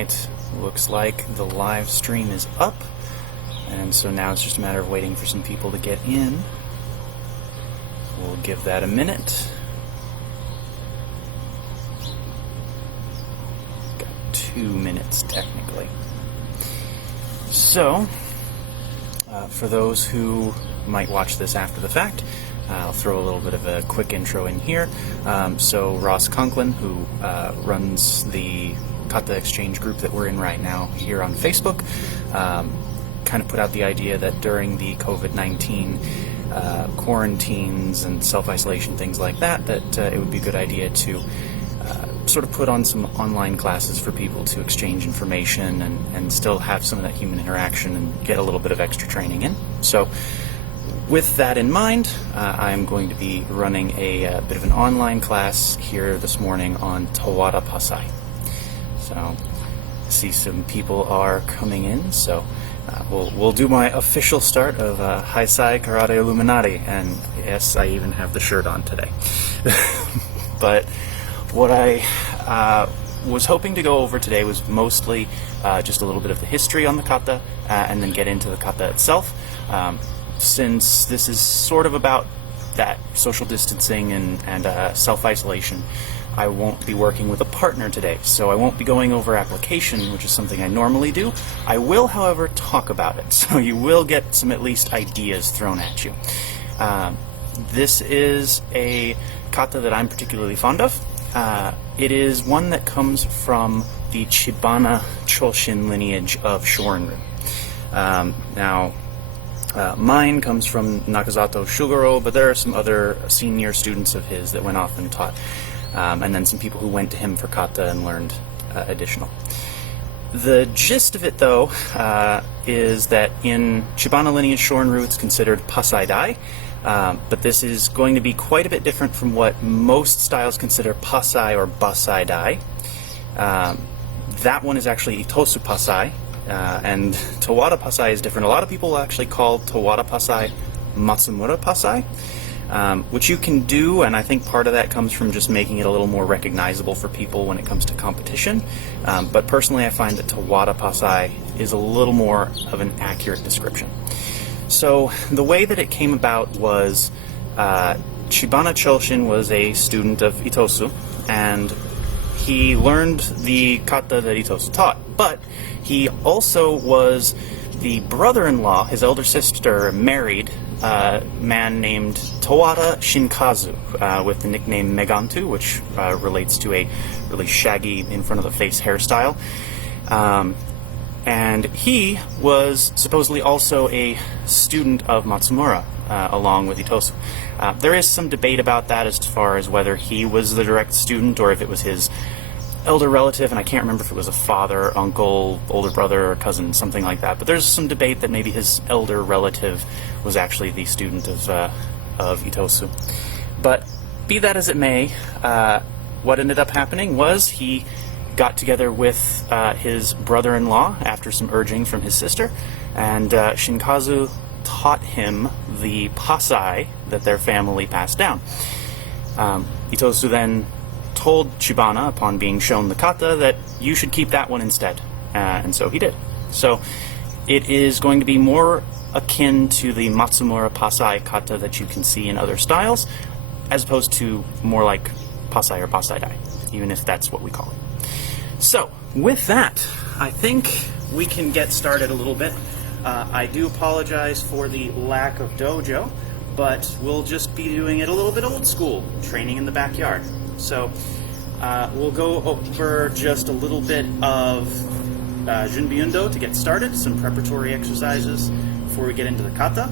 Alright, looks like the live stream is up, and so now it's just a matter of waiting for some people to get in. We'll give that a minute. Got 2 minutes technically. So, for those who might watch this after the fact, I'll throw a little bit of a quick intro in here. So Ross Conklin, who runs the Kata exchange group that we're in right now here on Facebook, kind of put out the idea that during the COVID-19 quarantines and self-isolation, things like that, it would be a good idea to sort of put on some online classes for people to exchange information and still have some of that human interaction and get a little bit of extra training in. So with that in mind, I'm going to be running a bit of an online class here this morning on Tawada Passai. So I see some people are coming in, so we'll do my official start of Passai Karate Illuminati, and yes, I even have the shirt on today. But what I was hoping to go over today was mostly just a little bit of the history on the kata, and then get into the kata itself. Since this is sort of about that social distancing and self-isolation, I won't be working with a partner today, so I won't be going over application, which is something I normally do. I will, however, talk about it, so you will get some at least ideas thrown at you. This is a kata that I'm particularly fond of. It is one that comes from the Chibana Choshin lineage of Shorin-ryu. Now, mine comes from Nakazato Shugoro, but there are some other senior students of his that went off and taught, and then some people who went to him for kata and learned additional. The gist of it, though, is that in Chibana lineage Shorin-ryu it's considered Passai Dai, but this is going to be quite a bit different from what most styles consider Passai or Basai Dai. That one is actually Itosu Passai, and Tawada Passai is different. A lot of people actually call Tawada Passai Matsumura Passai, which you can do, and I think part of that comes from just making it a little more recognizable for people when it comes to competition. But personally, I find that Tawada Passai is a little more of an accurate description. So the way that it came about was Chibana Choshin was a student of Itosu, and he learned the kata that Itosu taught, but he also was the brother-in-law. His elder sister married a man named Tawada Shinkazu with the nickname Megantu, which relates to a really shaggy in front of the face hairstyle. And he was supposedly also a student of Matsumura, along with Itosu. There is some debate about that as far as whether he was the direct student or if it was his elder relative, and I can't remember if it was a father, uncle, older brother, or cousin, something like that. But there's some debate that maybe his elder relative was actually the student of Itosu. But be that as it may, what ended up happening was he got together with his brother-in-law after some urging from his sister, and Shinkazu taught him the Passai that their family passed down. Itosu then told Chibana, upon being shown the kata, that you should keep that one instead, and so he did. So it is going to be more akin to the Matsumura Passai kata that you can see in other styles, as opposed to more like Passai or Passai Dai, even if that's what we call it. So, with that, I think we can get started a little bit. I do apologize for the lack of dojo, but we'll just be doing it a little bit old school, training in the backyard. So, we'll go over just a little bit of Junbyundo to get started, some preparatory exercises before we get into the kata.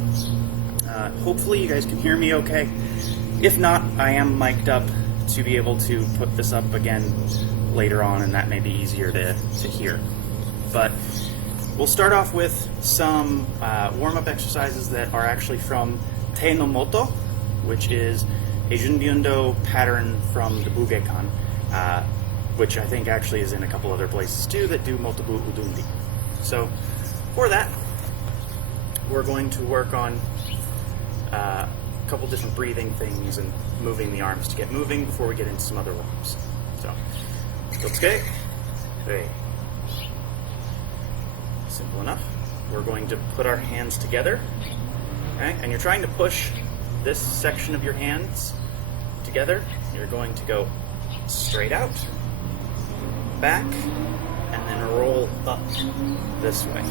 Hopefully you guys can hear me okay. If not, I am mic'd up to be able to put this up again later on, and that may be easier to hear. But we'll start off with some warm-up exercises that are actually from Te no Moto, which is a Junbyundo pattern from the Bugekan, which I think actually is in a couple other places too that do Motobu Udundi. So for that, we're going to work on a couple different breathing things and moving the arms to get moving before we get into some other warm-ups. So, 気をつけ、はい。Simple enough. We're going to put our hands together, okay? And you're trying to push this section of your hands together. You're going to go straight out, back, and then roll up this way.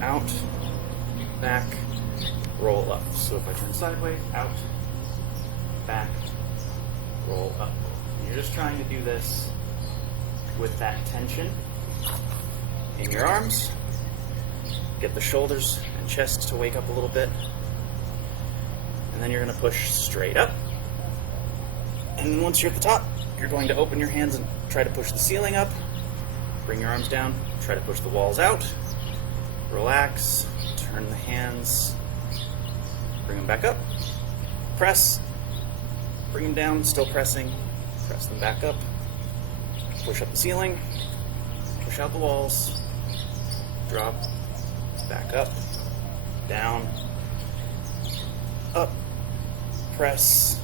Out, back, roll up. So if I turn sideways, out, back, roll up. And you're just trying to do this with that tension in your arms. Get the shoulders and chest to wake up a little bit. And then you're going to push straight up. And then once you're at the top, you're going to open your hands and try to push the ceiling up. Bring your arms down, try to push the walls out. Relax, turn the hands, bring them back up. Press, bring them down, still pressing. Press them back up. Push up the ceiling, push out the walls. Drop, back up, down, up, press,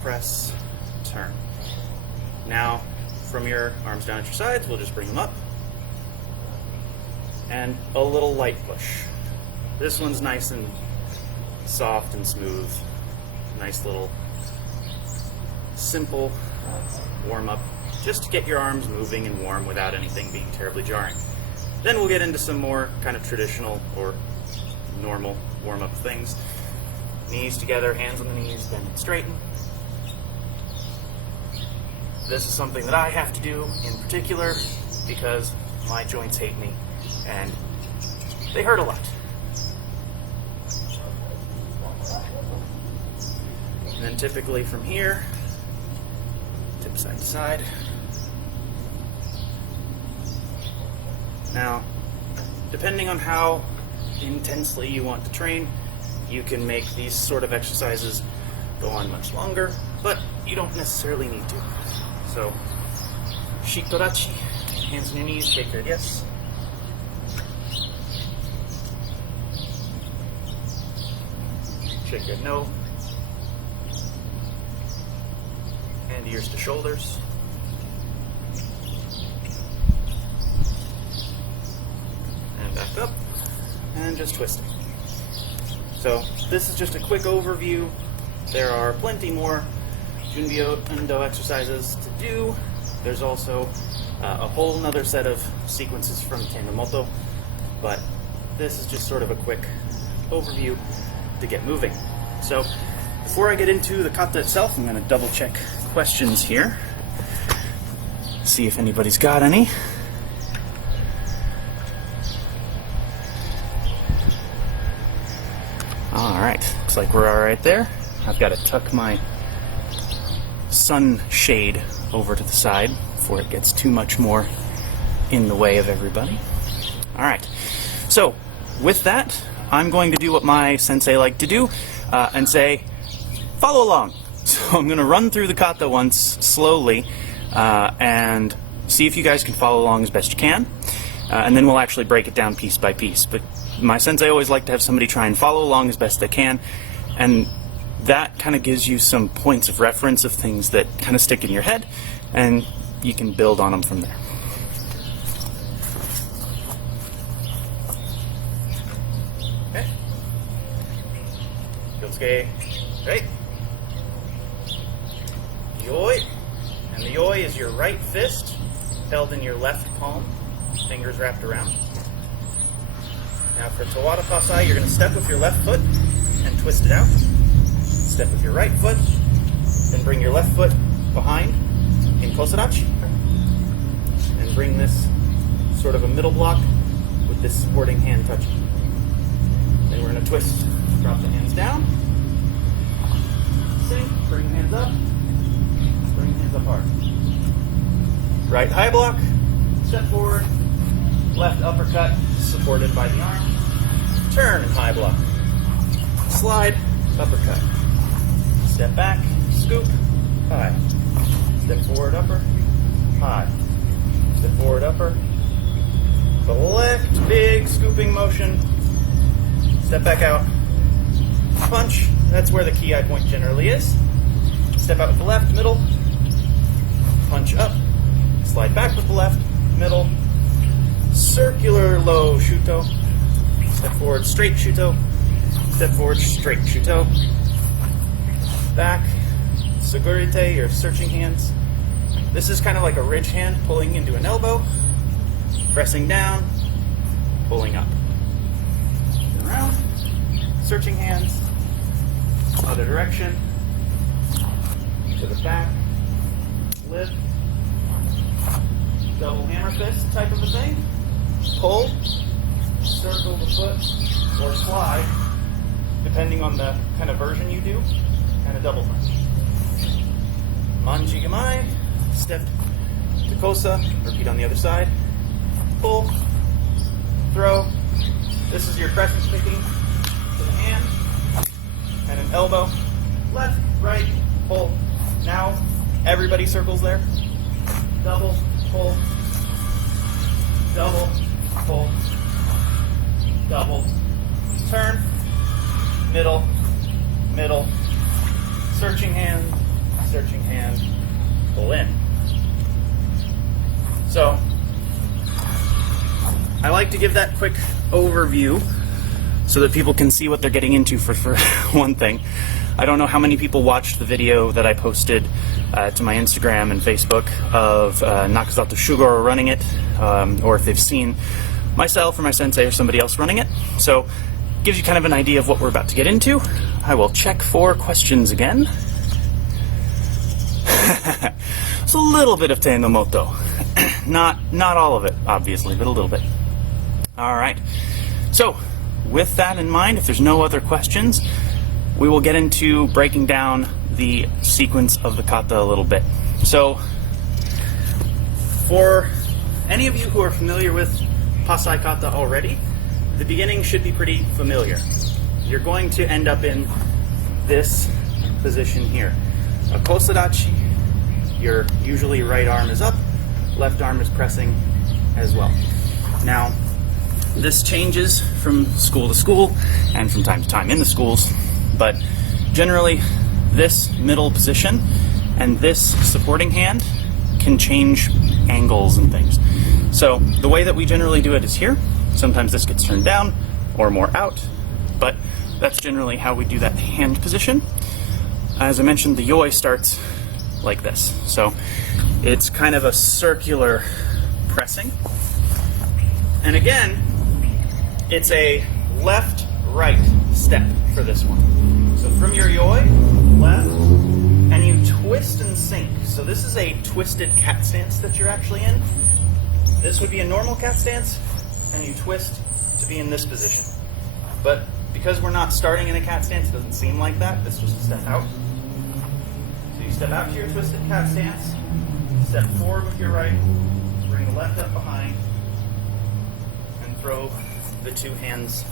press, turn. Now, from your arms down at your sides, we'll just bring them up. And a little light push. This one's nice and soft and smooth. Nice little, simple warm-up, just to get your arms moving and warm without anything being terribly jarring. Then we'll get into some more kind of traditional or normal warm-up things. Knees together, hands on the knees, bend and straighten. This is something that I have to do in particular because my joints hate me and they hurt a lot. And then typically from here, tip side to side. Now, depending on how intensely you want to train, you can make these sort of exercises go on much longer, but you don't necessarily need to. So, shitorachi, hands on your knees, shake your head yes. Shake your head no. And ears to shoulders. And back up. And just twisting. So, this is just a quick overview. There are plenty more Junbyo Undo exercises to do. There's also a whole nother set of sequences from Tenomoto, but this is just sort of a quick overview to get moving. So before I get into the kata itself, I'm going to double check questions here, see if anybody's got any. Alright, looks like we're alright there. I've got to tuck my sun shade over to the side before it gets too much more in the way of everybody. Alright, so with that, I'm going to do what my sensei liked to do and say, follow along. So I'm going to run through the kata once slowly and see if you guys can follow along as best you can. And then we'll actually break it down piece by piece. But my sensei always liked to have somebody try and follow along as best they can. And that kind of gives you some points of reference of things that kind of stick in your head, and you can build on them from there. Okay. Kyotsuke. Right. Yoi. And the yoi is your right fist held in your left palm, fingers wrapped around. Now for Tawada Passai, you're going to step with your left foot and twist it out. Step with your right foot, then bring your left foot behind in Kosarachi, and bring this sort of a middle block with this supporting hand touching. Then we're going to twist, drop the hands down, sink, bring hands up, bring hands up hard. Right high block, step forward, left uppercut supported by the arm, turn and high block, slide, uppercut. Step back, scoop, high. Step forward, upper, high. Step forward, upper. The left, big scooping motion. Step back out. Punch, that's where the ki point generally is. Step out with the left, middle. Punch up. Slide back with the left, middle. circular low shuto, step forward, straight shuto, step forward, straight shuto, back, segurite, or searching hands. This is kind of like a ridge hand pulling into an elbow, pressing down, pulling up. Around, searching hands, other direction, to the back, lift, double hammer fist type of a thing, pull, circle the foot, or slide, depending on the kind of version you do, and a double punch. Manji Gamai, step to Kosa, repeat on the other side, pull, throw. This is your crescent picking to the hand, and an elbow, left, right, pull. Now, everybody circles there. Double, pull, double, pull, double, turn, middle, middle, searching hand, pull in. So, I like to give that quick overview so that people can see what they're getting into for one thing. I don't know how many people watched the video that I posted to my Instagram and Facebook of Nakazato Shugoro running it, or if they've seen myself or my sensei or somebody else running it. So, gives you kind of an idea of what we're about to get into. I will check for questions again. It's a little bit of Teinomoto. Not all of it, obviously, but a little bit. Alright, so with that in mind, if there's no other questions, we will get into breaking down the sequence of the kata a little bit. So, for any of you who are familiar with Passai kata already, the beginning should be pretty familiar. You're going to end up in this position here. A kosadachi, your usually right arm is up, left arm is pressing as well. Now, this changes from school to school and from time to time in the schools, but generally this middle position and this supporting hand can change angles and things. So the way that we generally do it is here. Sometimes this gets turned down or more out, but that's generally how we do that hand position. As I mentioned, the yoi starts like this. So it's kind of a circular pressing. And again, it's a left-right step for this one. So from your yoi, left, and you twist and sink. So this is a twisted cat stance that you're actually in. This would be a normal cat stance, and you twist to be in this position. But because we're not starting in a cat stance, it doesn't seem like that. This was a step out. So you step out to your twisted cat stance, step forward with your right, bring the left up behind, and throw the two hands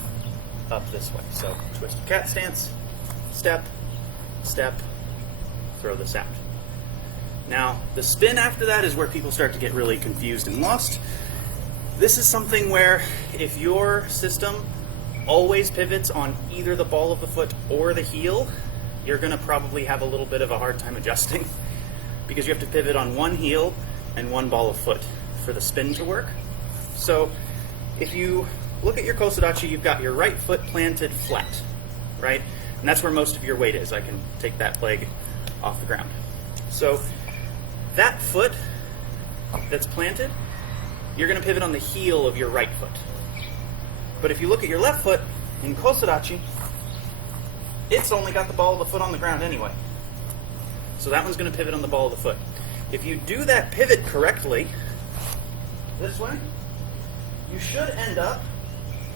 up this way. So twisted cat stance, step, step, throw this out. Now, the spin after that is where people start to get really confused and lost. This is something where if your system always pivots on either the ball of the foot or the heel, you're going to probably have a little bit of a hard time adjusting because you have to pivot on one heel and one ball of foot for the spin to work. So if you look at your kosadachi, you've got your right foot planted flat, right? And that's where most of your weight is. I can take that leg off the ground. So that foot that's planted, you're going to pivot on the heel of your right foot. But if you look at your left foot in kosadachi, it's only got the ball of the foot on the ground anyway. So that one's going to pivot on the ball of the foot. If you do that pivot correctly, this way, you should end up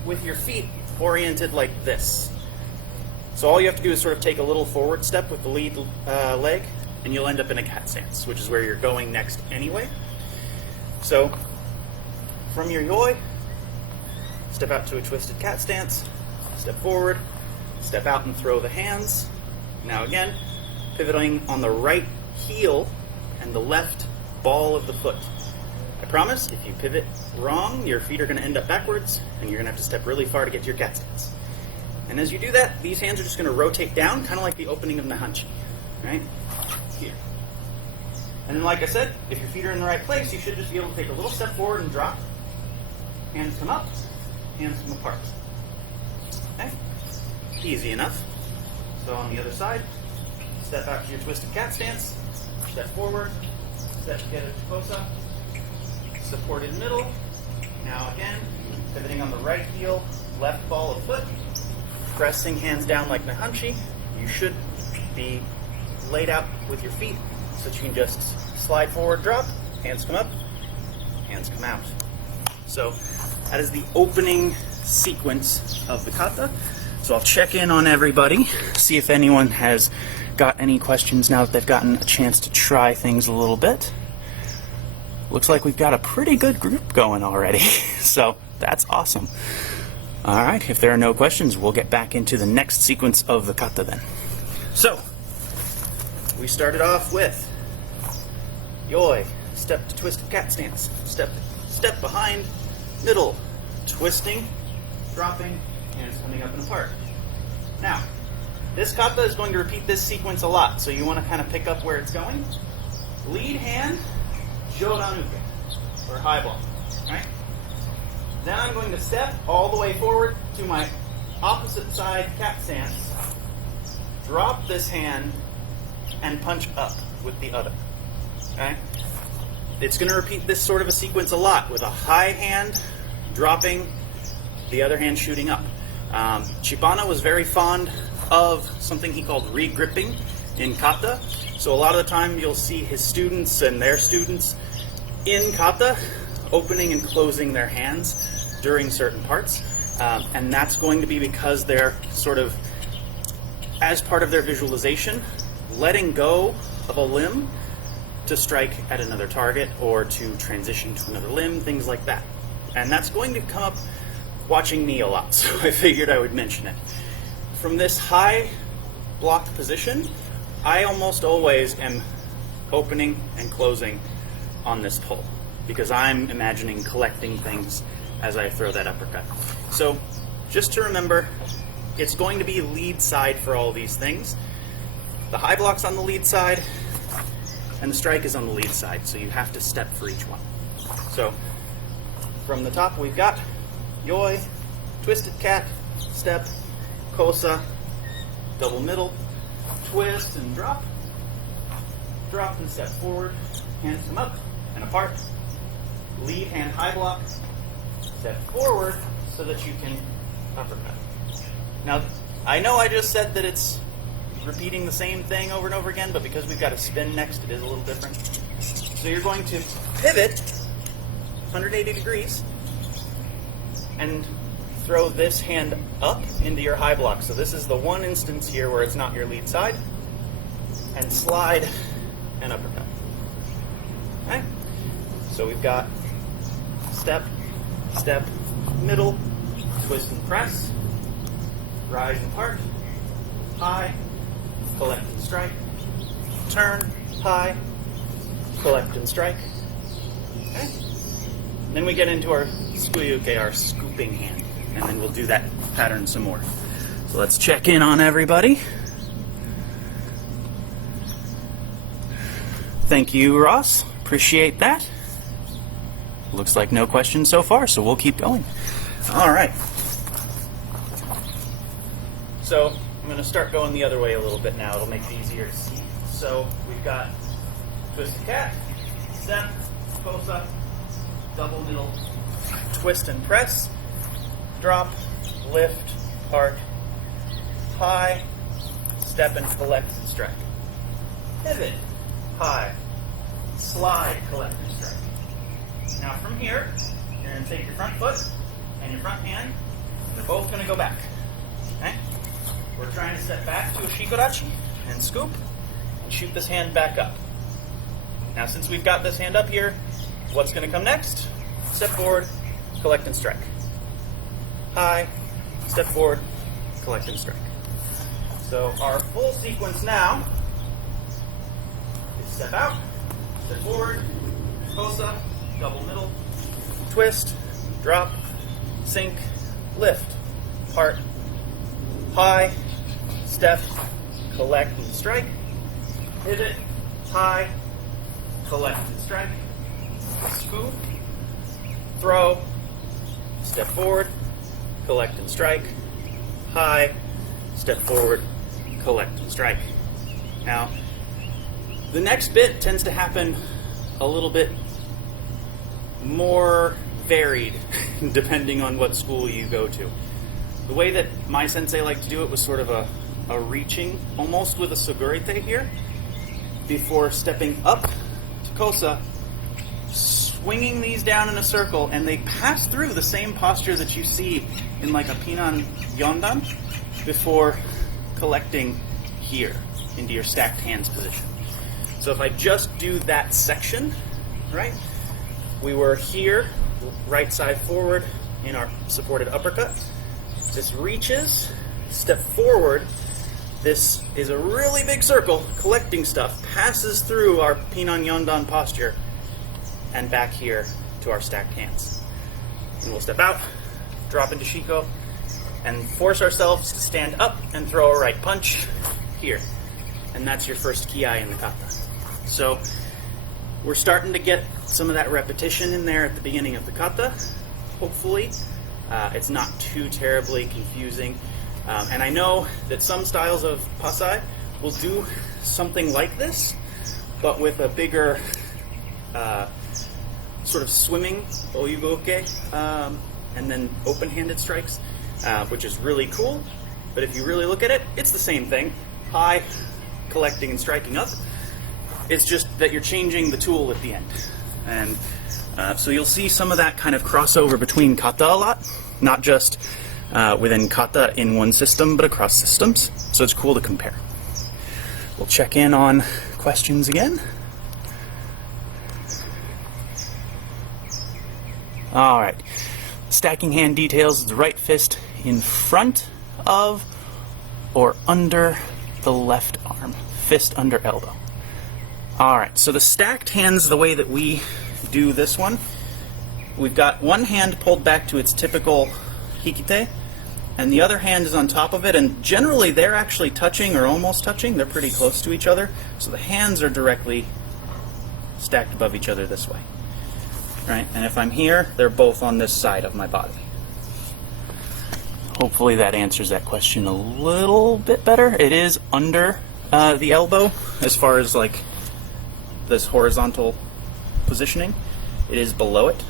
with your feet oriented like this. So all you have to do is sort of take a little forward step with the lead leg, and you'll end up in a cat stance, which is where you're going next anyway. So from your yoi, step out to a twisted cat stance, step forward, step out and throw the hands. Now again, pivoting on the right heel and the left ball of the foot. I promise, if you pivot wrong, your feet are going to end up backwards, and you're going to have to step really far to get to your cat stance. And as you do that, these hands are just going to rotate down, kind of like the opening of Nahanchi, right? Here. And then, like I said, if your feet are in the right place, you should just be able to take a little step forward and drop. hands come up, hands come apart. Okay? Easy enough. So on the other side, step out to your twisted cat stance, step forward, step together to Passai, supported middle. Now again, pivoting on the right heel, left ball of foot, pressing hands down like Nahanchi. You should be laid out with your feet so that you can just slide forward, drop, hands come up, hands come out. So that is the opening sequence of the kata. So I'll check in on everybody, see if anyone has got any questions now that they've gotten a chance to try things a little bit. Looks like we've got a pretty good group going already, so that's awesome. All right, if there are no questions, we'll get back into the next sequence of the kata then. So, we started off with yoi, step to twisted cat stance, step behind, middle, twisting, dropping, hands coming up and apart. Now, this kata is going to repeat this sequence a lot, so you want to kind of pick up where it's going. Lead hand, jodanuke, or high ball, right? Then I'm going to step all the way forward to my opposite side cat stance, drop this hand, and punch up with the other, okay? It's going to repeat this sort of a sequence a lot, with a high hand dropping, the other hand shooting up. Chibana was very fond of something he called re-gripping in kata. So a lot of the time you'll see his students and their students in kata opening and closing their hands during certain parts. And that's going to be because they're sort of, as part of their visualization, letting go of a limb to strike at another target or to transition to another limb, things like that. And that's going to come up watching me a lot, so I figured I would mention it. From this high blocked position, I almost always am opening and closing on this pull because I'm imagining collecting things as I throw that uppercut. So just to remember, it's going to be lead side for all these things. The high block's on the lead side and the strike is on the lead side, so you have to step for each one. So from the top we've got yoi, twisted cat, step, kosa, double middle, twist and drop and step forward, hands come up and apart, lead hand high block, step forward so that you can uppercut. Now, I know I just said that it's repeating the same thing over and over again, but because we've got a spin next, it is a little different. So you're going to pivot 180 degrees and throw this hand up into your high block. So this is the one instance here where it's not your lead side. And slide and uppercut. Okay? So we've got step, step, middle, twist and press, rise and part, high, collect and strike, turn, high, collect and strike. Okay? Then we get into our tsukuyuke, our scooping hand, and then we'll do that pattern some more. So let's check in on everybody. Thank you, Ross. Appreciate that. Looks like no questions so far, so we'll keep going. All right. So I'm going to start going the other way a little bit now. It'll make it easier to see. So we've got twisted cat, step, kosa, double middle, twist and press, drop, lift, part, high, step and collect and strike. Pivot, high, slide, collect and strike. Now from here, you're going to take your front foot and your front hand, and they're both going to go back. Okay? We're trying to step back to a shikodachi and scoop and shoot this hand back up. Now since we've got this hand up here, what's going to come next? Step forward, collect and strike. High, step forward, collect and strike. So our full sequence now is step out, step forward, kosa, double middle, twist, drop, sink, lift, part, high, step, collect and strike, pivot, high, collect and strike, scoop, throw, step forward, collect and strike, high, step forward, collect and strike. Now, the next bit tends to happen a little bit more varied depending on what school you go to. The way that my sensei liked to do it was sort of a reaching, almost with a sugurite here, before stepping up to kosa, swinging these down in a circle, and they pass through the same posture that you see in like a pinan yondan before collecting here into your stacked hands position. So if I just do that section, right, we were here, right side forward in our supported uppercut. This reaches, step forward. This is a really big circle, collecting stuff, passes through our pinan yondan posture, and back here to our stacked hands. And we'll step out, drop into shiko, and force ourselves to stand up and throw a right punch here. And that's your first kiai in the kata. So we're starting to get some of that repetition in there at the beginning of the kata, hopefully. It's not too terribly confusing. And I know that some styles of Passai will do something like this, but with a bigger sort of swimming oyugoke, and then open-handed strikes, which is really cool. But if you really look at it, it's the same thing. High, collecting and striking up. It's just that you're changing the tool at the end. And so you'll see some of that kind of crossover between kata a lot, not just within kata in one system, but across systems. So it's cool to compare. We'll check in on questions again. All right. Stacking hand details is the right fist in front of or under the left arm. Fist under elbow. All right. So the stacked hands, the way that we do this one, we've got one hand pulled back to its typical hikite, and the other hand is on top of it, and generally they're actually touching or almost touching. They're pretty close to each other, so the hands are directly stacked above each other this way. Right? And if I'm here, they're both on this side of my body. Hopefully that answers that question a little bit better. It is under the elbow as far as like this horizontal positioning. It is below it.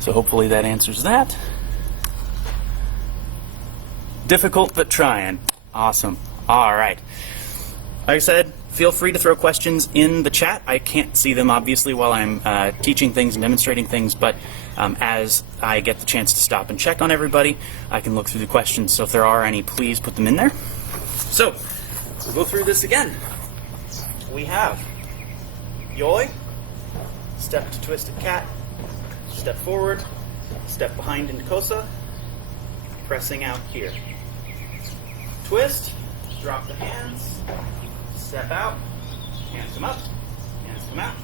So hopefully that answers that. Difficult but trying. Awesome. All right. Like I said, feel free to throw questions in the chat. I can't see them obviously while I'm teaching things and demonstrating things, but as I get the chance to stop and check on everybody, I can look through the questions. So if there are any, please put them in there. So we'll go through this again. We have yoi, step to twisted cat, step forward, step behind into kosa, pressing out here. Twist, drop the hands, step out, hands come up, hands come out.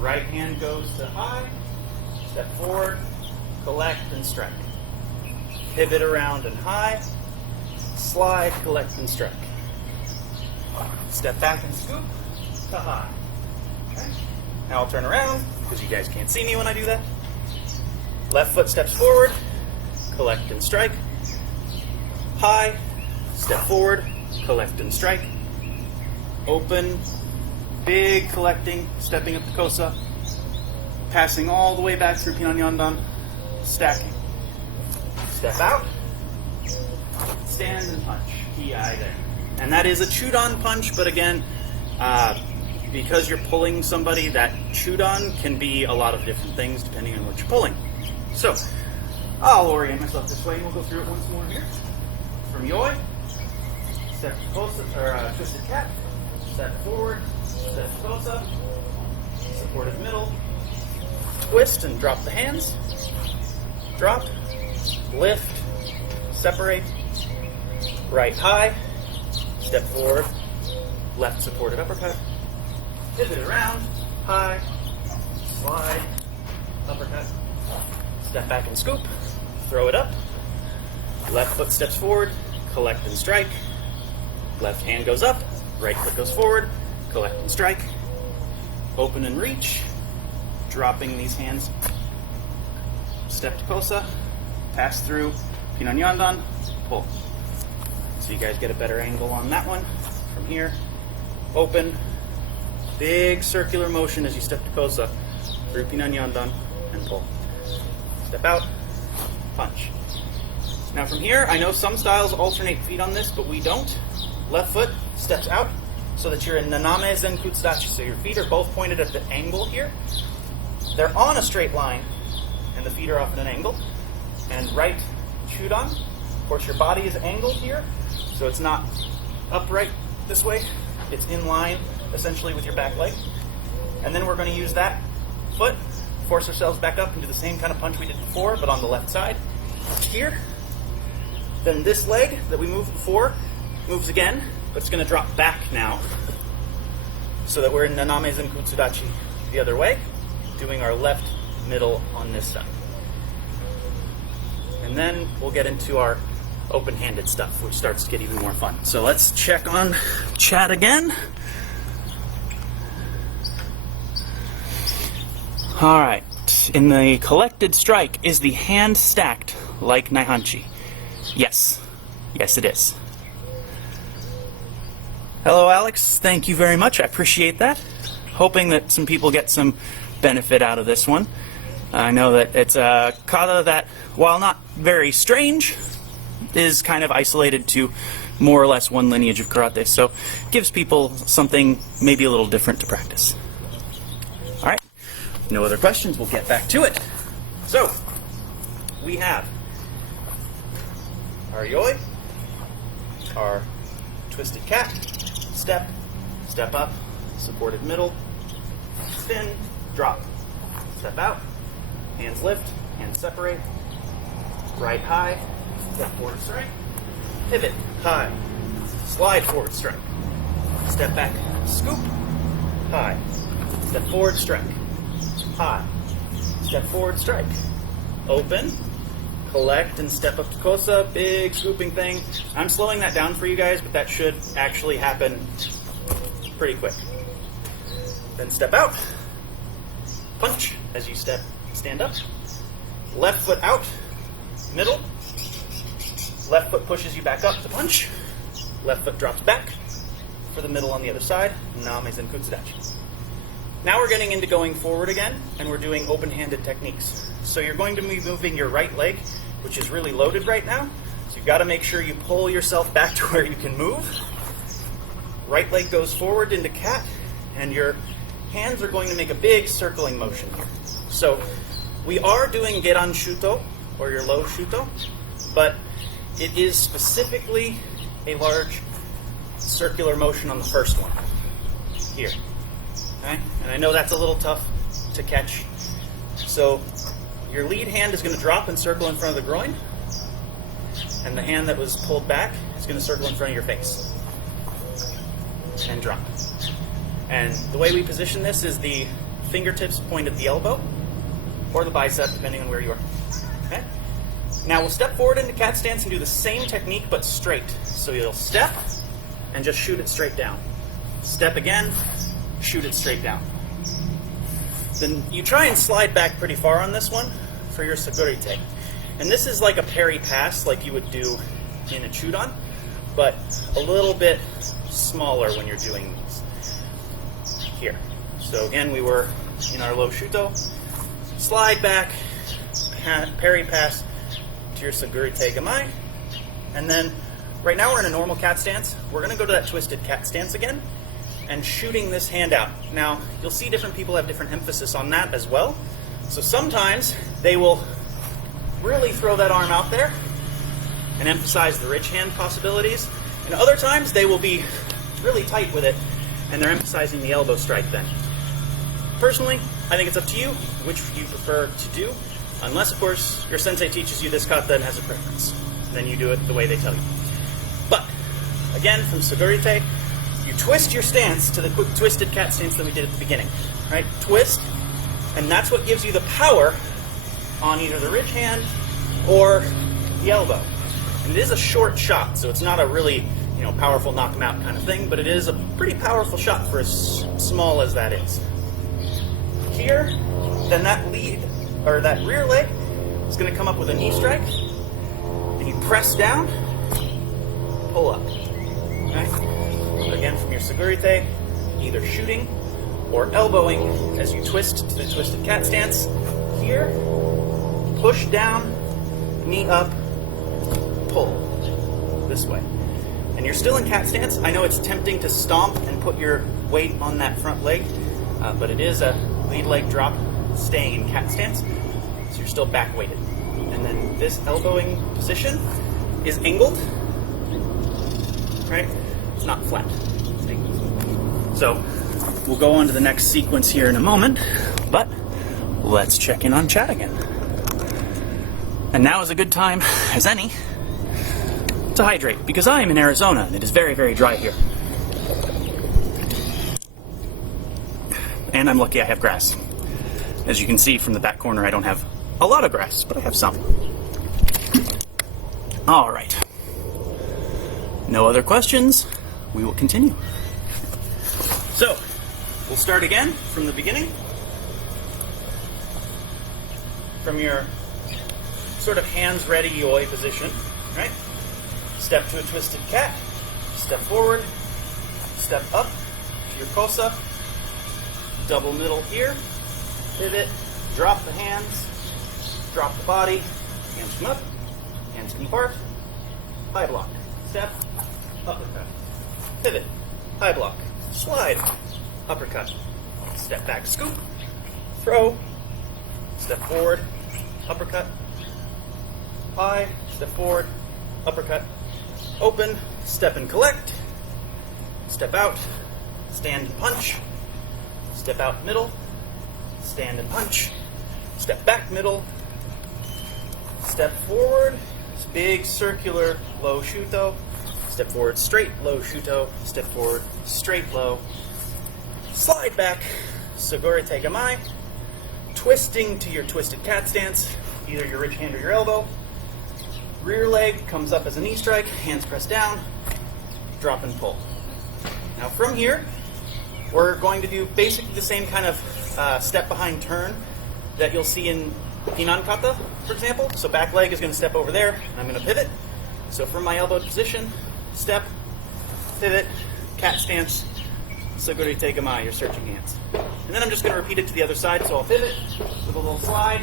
Right hand goes to high, step forward, collect and strike. Pivot around and high, slide, collect and strike. Step back and scoop to high. Okay. Now I'll turn around, because you guys can't see me when I do that. Left foot steps forward, collect and strike. High, step forward, collect and strike. Open, big collecting, stepping up the kosa, passing all the way back through pinan yondan, stacking. Step out, stand and punch. Kiai there. And that is a chudan punch, but again, because you're pulling somebody, that chudan can be a lot of different things depending on what you're pulling. So, I'll orient myself this way and we'll go through it once more here. From yoi, step to kosa, or twisted cat, step forward, step to kosa, supported middle, twist and drop the hands, drop, lift, separate, right high, step forward, left supported uppercut, pivot around, high, slide, uppercut, step back and scoop, throw it up, left foot steps forward, collect and strike, left hand goes up, right foot goes forward, collect and strike, open and reach, dropping these hands step to kosa, pass through, pinanyandan, pull. So you guys get a better angle on that one. From here, open, big circular motion as you step to kosa, through pinanyandan, and pull. Step out, punch. Now from here, I know some styles alternate feet on this, but we don't. Left foot steps out so that you're in naname zenkutsudachi. So your feet are both pointed at the angle here. They're on a straight line, and the feet are off at an angle. And right chudan, of course your body is angled here, so it's not upright this way. It's in line, essentially, with your back leg. And then we're going to use that foot, force ourselves back up and do the same kind of punch we did before, but on the left side. Here. Then this leg that we moved before moves again, but it's going to drop back now, so that we're in naname zenkutsudachi the other way, doing our left middle on this side. And then we'll get into our open-handed stuff, which starts to get even more fun. So let's check on chat again. All right. In the collected strike, is the hand stacked like Naihanchi? Yes. Yes, it is. Hello, Alex. Thank you very much. I appreciate that. Hoping that some people get some benefit out of this one. I know that it's a kata that, while not very strange, is kind of isolated to more or less one lineage of karate, so gives people something maybe a little different to practice. All right. No other questions. We'll get back to it. So, we have our yoi, our twisted cat, step, step up, supported middle, spin, drop, step out, hands lift, hands separate, right high, step forward strike, pivot, high, slide forward strike, step back, scoop, high, step forward strike, high, step forward strike, open, collect and step up to kosa, big scooping thing. I'm slowing that down for you guys, but that should actually happen pretty quick. Then step out, punch as you stand up, left foot out, middle, left foot pushes you back up to punch, left foot drops back for the middle on the other side, naname zenkutsudachi. Now we're getting into going forward again, and we're doing open-handed techniques. So you're going to be moving your right leg, which is really loaded right now. So you've got to make sure you pull yourself back to where you can move. Right leg goes forward into cat, and your hands are going to make a big circling motion here. So we are doing geran shuto, or your low shuto, but it is specifically a large circular motion on the first one, here. Okay? And I know that's a little tough to catch. So your lead hand is going to drop and circle in front of the groin, and the hand that was pulled back is going to circle in front of your face and drop. And the way we position this is the fingertips point at the elbow or the bicep, depending on where you are. Okay? Now we'll step forward into cat stance and do the same technique but straight. So you'll step and just shoot it straight down. Step again, shoot it straight down. Then you try and slide back pretty far on this one for your sagurite. And this is like a parry pass like you would do in a chudan, but a little bit smaller when you're doing these. Here. So again, we were in our low shuto. Slide back, parry pass to your sagurite gamai. And then right now we're in a normal cat stance. We're going to go to that twisted cat stance again and shooting this hand out. Now, you'll see different people have different emphasis on that as well. So sometimes they will really throw that arm out there and emphasize the ridge hand possibilities. And other times they will be really tight with it and they're emphasizing the elbow strike then. Personally, I think it's up to you which you prefer to do, unless, of course, your sensei teaches you this kata and has a preference. Then you do it the way they tell you. But, again, from sagurite, you twist your stance to the quick twisted cat stance that we did at the beginning. Right? Twist, and that's what gives you the power on either the ridge hand or the elbow. And it is a short shot, so it's not a really powerful knock 'em out kind of thing, but it is a pretty powerful shot for as small as that is. Here, then that lead, or that rear leg, is going to come up with a knee strike, and you press down, pull up. Okay? Again, from your Segurite, either shooting or elbowing as you twist to the twisted cat stance. Here, push down, knee up, pull this way. And you're still in cat stance. I know it's tempting to stomp and put your weight on that front leg, but it is a lead leg drop staying in cat stance, so you're still back weighted. And then this elbowing position is angled, right? It's not flat. It's angled. So we'll go on to the next sequence here in a moment, but let's check in on chat again. And now is a good time as any to hydrate, because I am in Arizona and it is very, very dry here. And I'm lucky I have grass. As you can see from the back corner, I don't have a lot of grass, but I have some. All right. No other questions? We will continue. So, we'll start again from the beginning. From your sort of hands ready yoi position, right? Step to a twisted cat, step forward, step up to your kosa, double middle here, pivot, drop the hands, drop the body, hands come up, hands come apart, high block, step, uppercut, pivot, high block, slide, uppercut, step back, scoop, throw, step forward, uppercut, high, step forward, uppercut, open, step and collect, step out, stand and punch, step out middle, stand and punch, step back middle, step forward, big circular low shuto, step forward straight low shuto, step forward straight low, slide back, Segurite gamai, twisting to your twisted cat stance, either your rich hand or your elbow. Rear leg comes up as a knee strike, hands press down, drop and pull. Now from here, we're going to do basically the same kind of step behind turn that you'll see in Hinankata, for example. So back leg is going to step over there, and I'm going to pivot. So from my elbowed position, step, pivot, cat stance, Segurite gamai, your searching hands. And then I'm just going to repeat it to the other side, so I'll pivot with a little slide.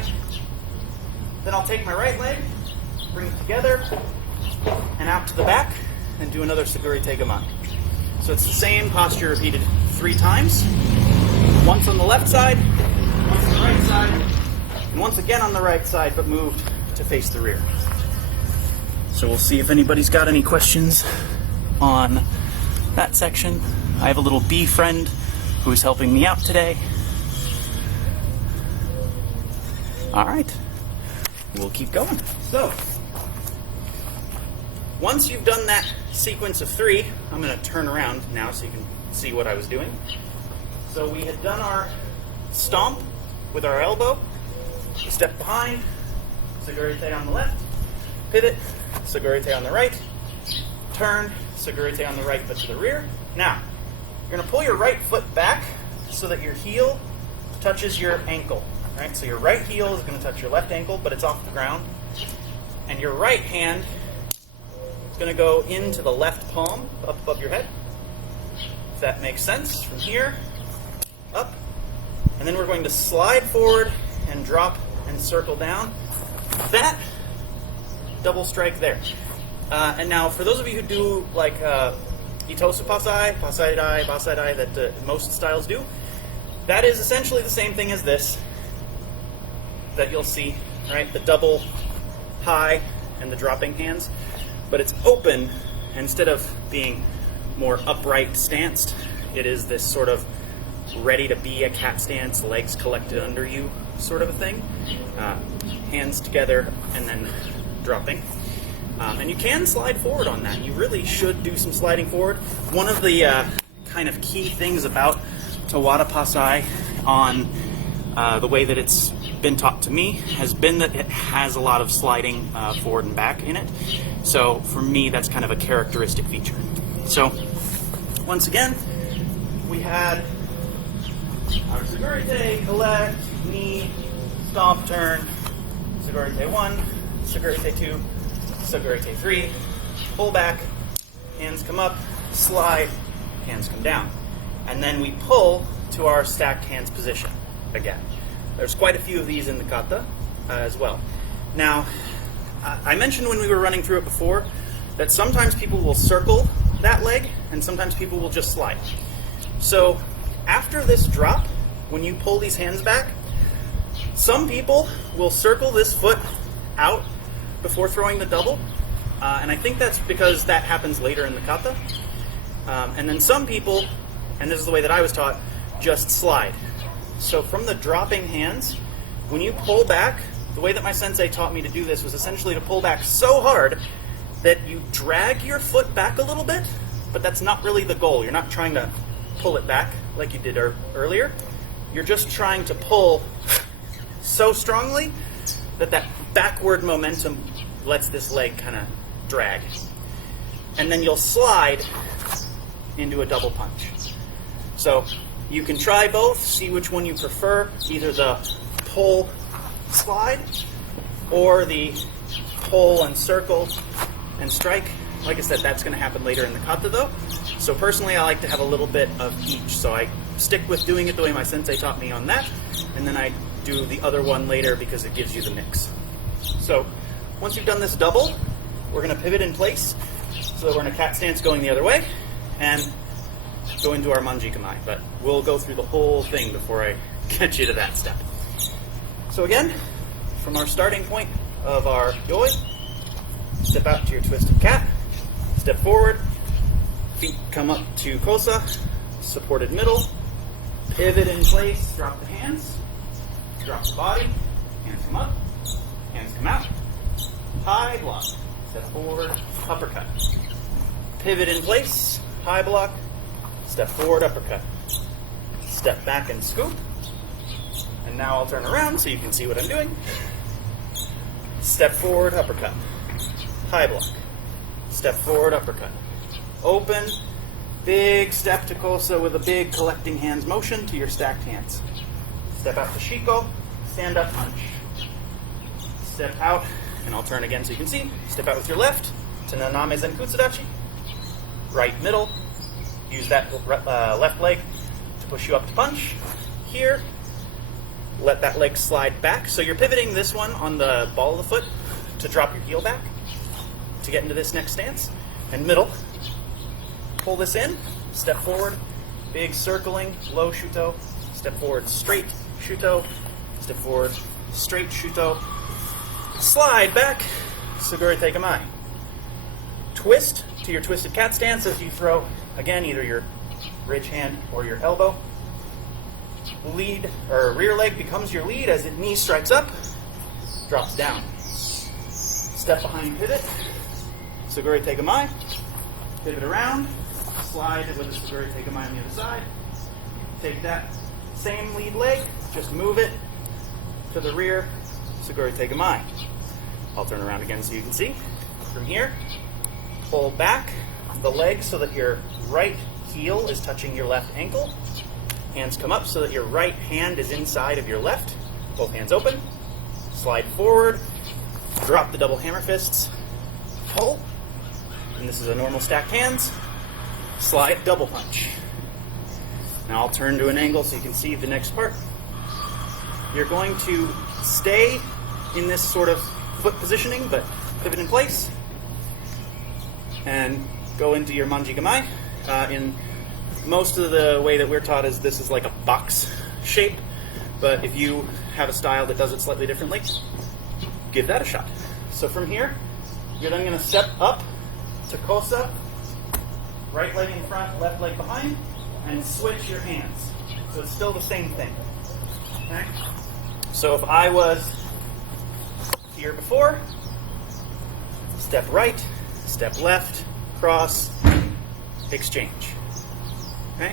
Then I'll take my right leg, bring it together, and out to the back, and do another Segurite gamai. So it's the same posture repeated 3 times. Once on the left side, once on the right side, and once again on the right side, but moved to face the rear. So we'll see if anybody's got any questions on that section. I have a little bee friend who is helping me out today. All right, we'll keep going. So, once you've done that sequence of 3, I'm going to turn around now so you can see what I was doing. So we had done our stomp with our elbow, step behind, Segurite on the left, pivot, Segurite on the right, turn, Segurite on the right but to the rear. Now, you're going to pull your right foot back so that your heel touches your ankle. Right? So your right heel is going to touch your left ankle, but it's off the ground. And your right hand is going to go into the left palm, up above your head. If that makes sense. From here, up. And then we're going to slide forward and drop and circle down. That double strike there. And now, for those of you who do like Itosu Passai, Passai Dai, Passai Dai that most styles do, that is essentially the same thing as this that you'll see, right? The double high and the dropping hands. But it's open, and instead of being more upright stanced, it is this sort of ready to be a cat stance, legs collected under you sort of a thing. Hands together and then dropping. And you can slide forward on that. You really should do some sliding forward. One of the kind of key things about Tawada Passai on the way that it's been taught to me has been that it has a lot of sliding forward and back in it. So for me, that's kind of a characteristic feature. So once again, we had our Segurite, collect, knee, stomp, turn, Sugurite 1, Sugurite 2, Sugurite 3, pull back, hands come up, slide, hands come down. And then we pull to our stacked hands position again. There's quite a few of these in the kata as well. Now, I mentioned when we were running through it before that sometimes people will circle that leg and sometimes people will just slide. So after this drop, when you pull these hands back, some people will circle this foot out before throwing the double, and I think that's because that happens later in the kata. And then some people, and this is the way that I was taught, just slide. So from the dropping hands, when you pull back, the way that my sensei taught me to do this was essentially to pull back so hard that you drag your foot back a little bit, but that's not really the goal. You're not trying to pull it back like you did earlier. You're just trying to pull so strongly that that backward momentum lets this leg kind of drag. And then you'll slide into a double punch. So you can try both, see which one you prefer, either the pull slide or the pull and circle and strike. Like I said, that's going to happen later in the kata though. So personally I like to have a little bit of each. So I stick with doing it the way my sensei taught me on that, and then I do the other one later because it gives you the mix. So once you've done this double, we're going to pivot in place so that we're in a cat stance going the other way and go into our manji kamai. But we'll go through the whole thing before I get you to that step. So again, from our starting point of our yoi, step out to your twisted cat, step forward, feet come up to kosa, supported middle, pivot in place, drop the hands, drop the body, hands come up, hands come out, high block, step forward, uppercut, pivot in place, high block, step forward, uppercut, step back and scoop, and now I'll turn around so you can see what I'm doing, step forward, uppercut, high block, step forward, uppercut, open, big step to kosa with a big collecting hands motion to your stacked hands. Step out to shiko, stand up punch. Step out, and I'll turn again so you can see. Step out with your left to naname zenkutsudachi. Right middle, use that left leg to push you up to punch. Here, let that leg slide back. So you're pivoting this one on the ball of the foot to drop your heel back to get into this next stance. And middle, pull this in, step forward, big circling, low shuto, step forward, straight shuto, step forward, straight shuto, slide back, Sugurite kamai. Twist to your twisted cat stance as you throw, again, either your ridge hand or your elbow. Lead, or rear leg becomes your lead as knee strikes up, drops down. Step behind pivot, Sugurite kamai, pivot around, slide with the Sugurite kamai on the other side. Take that same lead leg, just move it to the rear, Sugurite kamai. I'll turn around again so you can see. From here, pull back the leg so that your right heel is touching your left ankle. Hands come up so that your right hand is inside of your left. Both hands open. Slide forward, drop the double hammer fists, pull, and this is a normal stacked hands. Slide, double punch. Now I'll turn to an angle so you can see the next part. You're going to stay in this sort of foot positioning, but pivot in place and go into your manji kamai. In most of the way that we're taught is this is like a box shape, but if you have a style that does it slightly differently, give that a shot. So from here, you're then going to step up to kosa, right leg in front, left leg behind, and switch your hands. So it's still the same thing. Okay? So if I was here before, step right, step left, cross, exchange. Okay?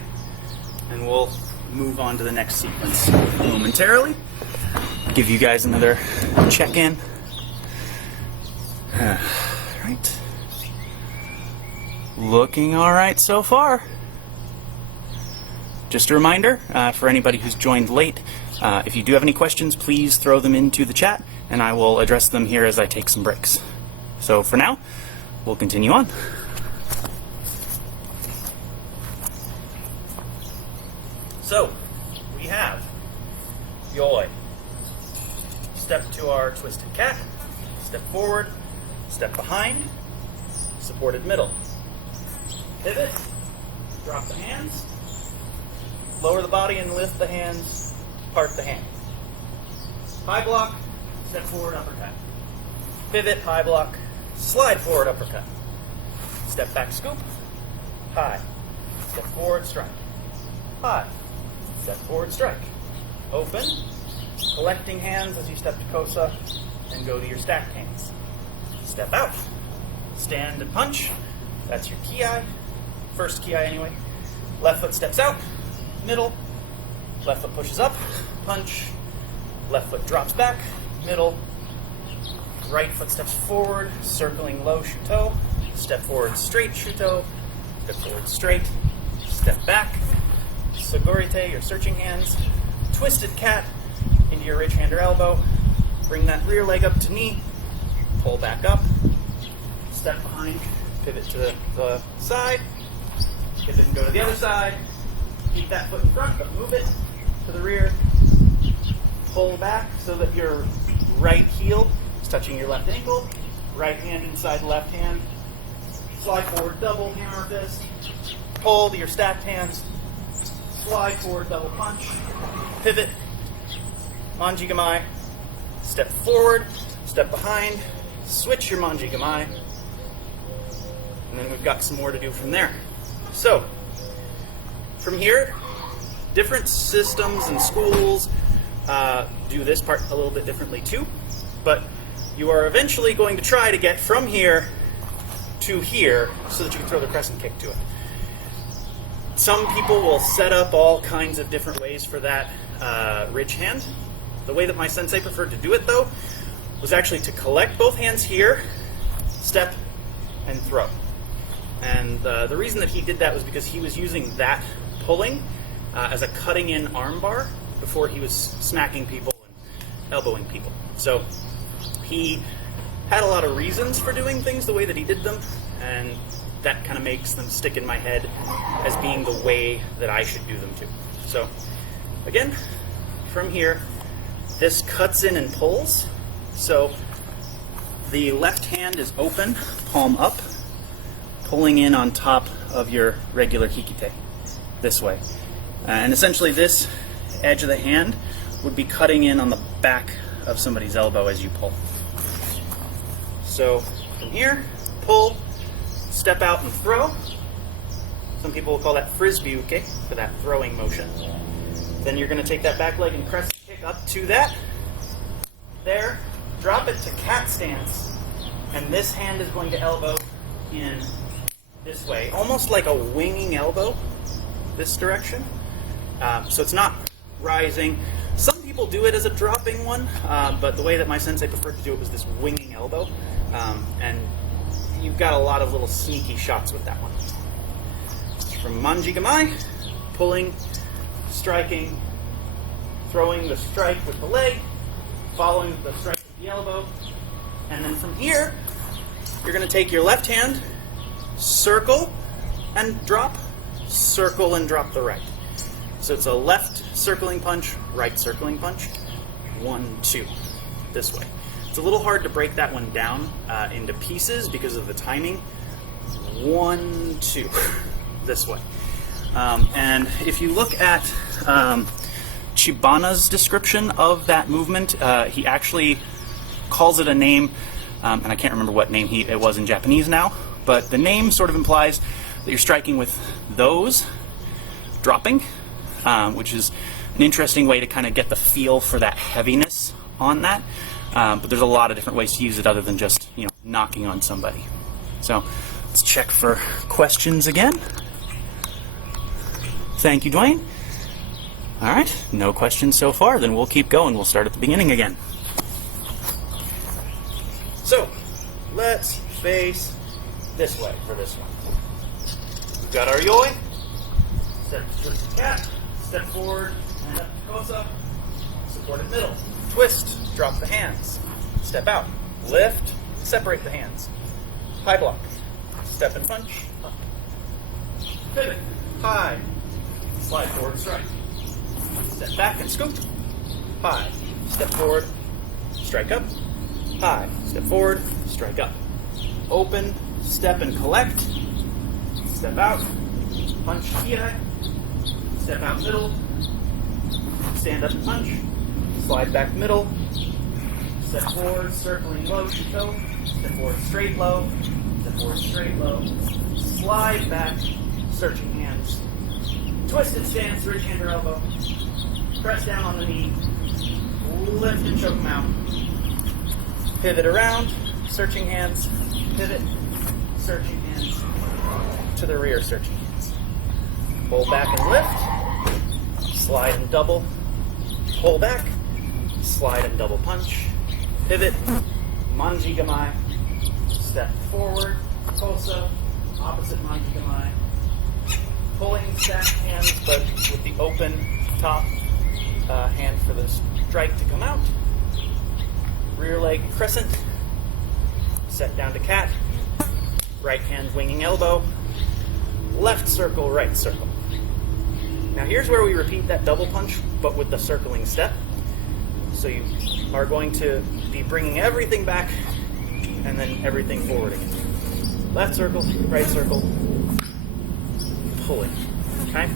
And we'll move on to the next sequence momentarily. Give you guys another check-in. Right. Looking all right so far. just a reminder for anybody who's joined late, if you do have any questions, please throw them into the chat, and I will address them here as I take some breaks. So for now, we'll continue on. So, we have Yoi. Step to our twisted cat, step forward, step behind, supported middle. Pivot, drop the hands, lower the body and lift the hands, part the hand. High block, step forward, uppercut. Pivot, high block, slide forward, uppercut. Step back, scoop, high. Step forward, strike. High. Step forward, strike. Open, collecting hands as you step to kosa, and go to your stacked hands. Step out, stand and punch. That's your ki, first ki anyway. Left foot steps out, middle, left foot pushes up, punch, left foot drops back, middle, right foot steps forward, circling low shuto, step forward straight shuto, step forward straight, step back, Sagorite, your searching hands, twisted cat into your rich hand or elbow, bring that rear leg up to knee, pull back up, step behind, pivot to the side, pivot and go to the other side, keep that foot in front, but move it to the rear, pull back so that your right heel is touching your left ankle, right hand inside the left hand, slide forward, double hammer fist, pull to your stacked hands, slide forward, double punch, pivot, manji gamai, step forward, step behind, switch your manji gamai, and then we've got some more to do from there. So, from here, different systems and schools do this part a little bit differently too, but you are eventually going to try to get from here to here so that you can throw the crescent kick to it. Some people will set up all kinds of different ways for that ridge hand. The way that my sensei preferred to do it, though, was actually to collect both hands here, step, and throw. And the reason that he did that was because he was using that pulling as a cutting-in armbar before he was smacking people and elbowing people. So he had a lot of reasons for doing things the way that he did them, and that kind of makes them stick in my head as being the way that I should do them too. So, again, from here, this cuts in and pulls. So, the left hand is open, palm up, pulling in on top of your regular hikite, this way. And essentially this edge of the hand would be cutting in on the back of somebody's elbow as you pull. So, from here, pull, step out and throw. Some people will call that frisbee uke for that throwing motion. Then you're going to take that back leg and crescent kick up to that. There, drop it to cat stance, and this hand is going to elbow in this way, almost like a winging elbow, this direction. So it's not rising. Some people do it as a dropping one, but the way that my sensei preferred to do it was this winging elbow, and you've got a lot of little sneaky shots with that one. From manji gamai, pulling, striking, throwing the strike with the leg, following the strike with the elbow, and then from here, you're going to take your left hand, circle, and drop, circle and drop the right. So it's a left circling punch, right circling punch, 1, 2, this way. It's a little hard to break that one down into pieces because of the timing. 1, 2, this way. And if you look at Chibana's description of that movement, he actually calls it a name, and I can't remember what name it was in Japanese now, but the name sort of implies that you're striking with those, dropping, which is an interesting way to kind of get the feel for that heaviness on that. But there's a lot of different ways to use it other than just, knocking on somebody. So let's check for questions again. Thank you, Dwayne. All right, no questions so far. Then we'll keep going. We'll start at the beginning again. So let's face this way for this one. We've got our yoi, step to twisted cat, step forward, and up, Kosa, supported middle, twist, drop the hands, step out, lift, separate the hands, high block, step and punch, up, pivot, high, slide forward, strike, step back and scoop, high, step forward, strike up, high, step forward, strike up, open, step and collect, step out, punch here, step out middle, stand up and punch, slide back middle, step forward, circling low to toe, step forward straight low, step forward straight low, slide back, searching hands, twisted stance, ridge hand or elbow, press down on the knee, lift and choke them out, pivot around, searching hands, pivot, searching hands, to the rear, searching hands. Pull back and lift, slide and double, pull back, slide and double punch, pivot, manji gamai, step forward, kosa, opposite manji gamai, pulling stacked hands but with the open top hand for the strike to come out, rear leg crescent, set down to cat, right hand winging elbow, left circle, right circle. Now here's where we repeat that double punch, but with the circling step. So you are going to be bringing everything back and then everything forward again. Left circle, right circle, pulling. Okay?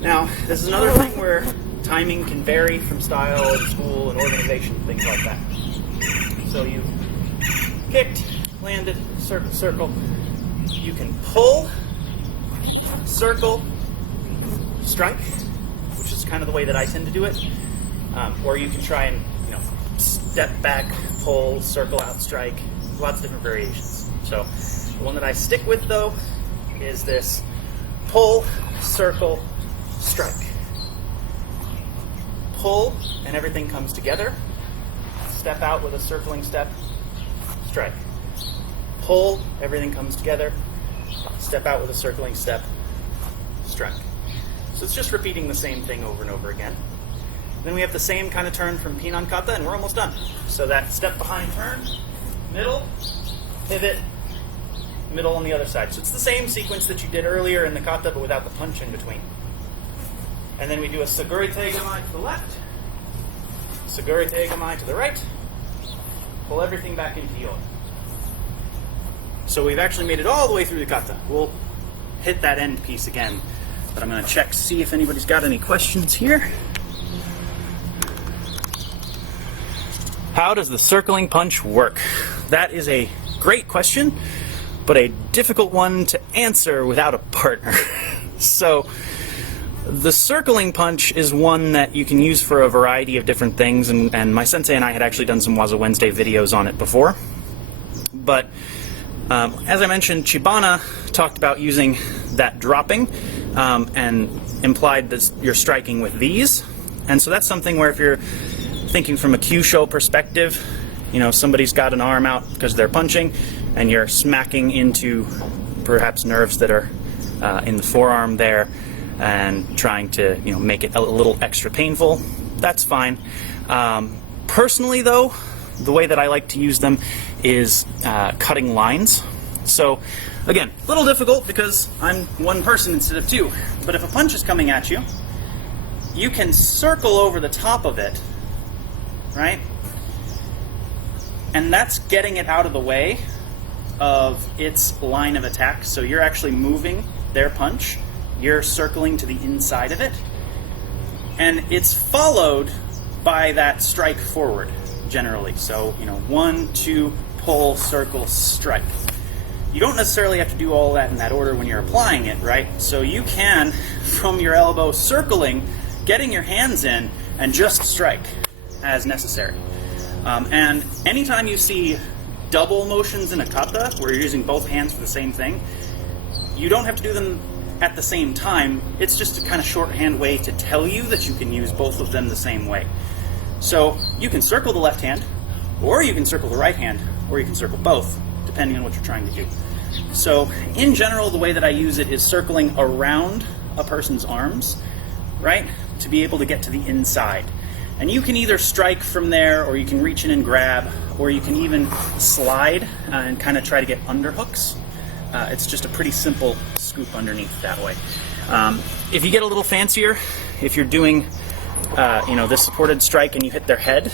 Now, this is another thing where timing can vary from style and school and organization, things like that. So you kicked, landed, circle, circle. You can pull, circle, strike, which is kind of the way that I tend to do it. Or you can try and, step back, pull, circle out, strike. Lots of different variations. So the one that I stick with, though, is this pull, circle, strike. Pull, and everything comes together. Step out with a circling step, strike. Pull, everything comes together. Step out with a circling step, strike. So it's just repeating the same thing over and over again. Then we have the same kind of turn from Pinan Kata, and we're almost done. So that step behind turn, middle, pivot, middle on the other side. So it's the same sequence that you did earlier in the kata, but without the punch in between. And then we do a Saguri Tegamai to the left, Saguri Tegamai to the right, pull everything back into Yoda. So we've actually made it all the way through the kata. We'll hit that end piece again, but I'm going to check to see if anybody's got any questions here. How does the circling punch work? That is a great question, but a difficult one to answer without a partner. So the circling punch is one that you can use for a variety of different things, and my sensei and I had actually done some Waza Wednesday videos on it before. But as I mentioned, Chibana talked about using that dropping and implied that you're striking with these. And so that's something where if you're thinking from a Kyusho perspective, somebody's got an arm out because they're punching, and you're smacking into perhaps nerves that are in the forearm there, and trying to make it a little extra painful. That's fine. Personally, though, the way that I like to use them is cutting lines. So again, a little difficult because I'm one person instead of two. But if a punch is coming at you, you can circle over the top of it, right? And that's getting it out of the way of its line of attack. So you're actually moving their punch. You're circling to the inside of it. And it's followed by that strike forward, generally. So, 1, 2, pull, circle, strike. You don't necessarily have to do all that in that order when you're applying it, right? So you can, from your elbow, circling, getting your hands in, and just strike as necessary. And anytime you see double motions in a kata, where you're using both hands for the same thing, you don't have to do them at the same time. It's just a kind of shorthand way to tell you that you can use both of them the same way. So you can circle the left hand, or you can circle the right hand, or you can circle both, depending on what you're trying to do. So in general, the way that I use it is circling around a person's arms, right, to be able to get to the inside. And you can either strike from there, or you can reach in and grab, or you can even slide and kind of try to get underhooks. It's just a pretty simple scoop underneath that way. If you get a little fancier, if you're doing this supported strike and you hit their head,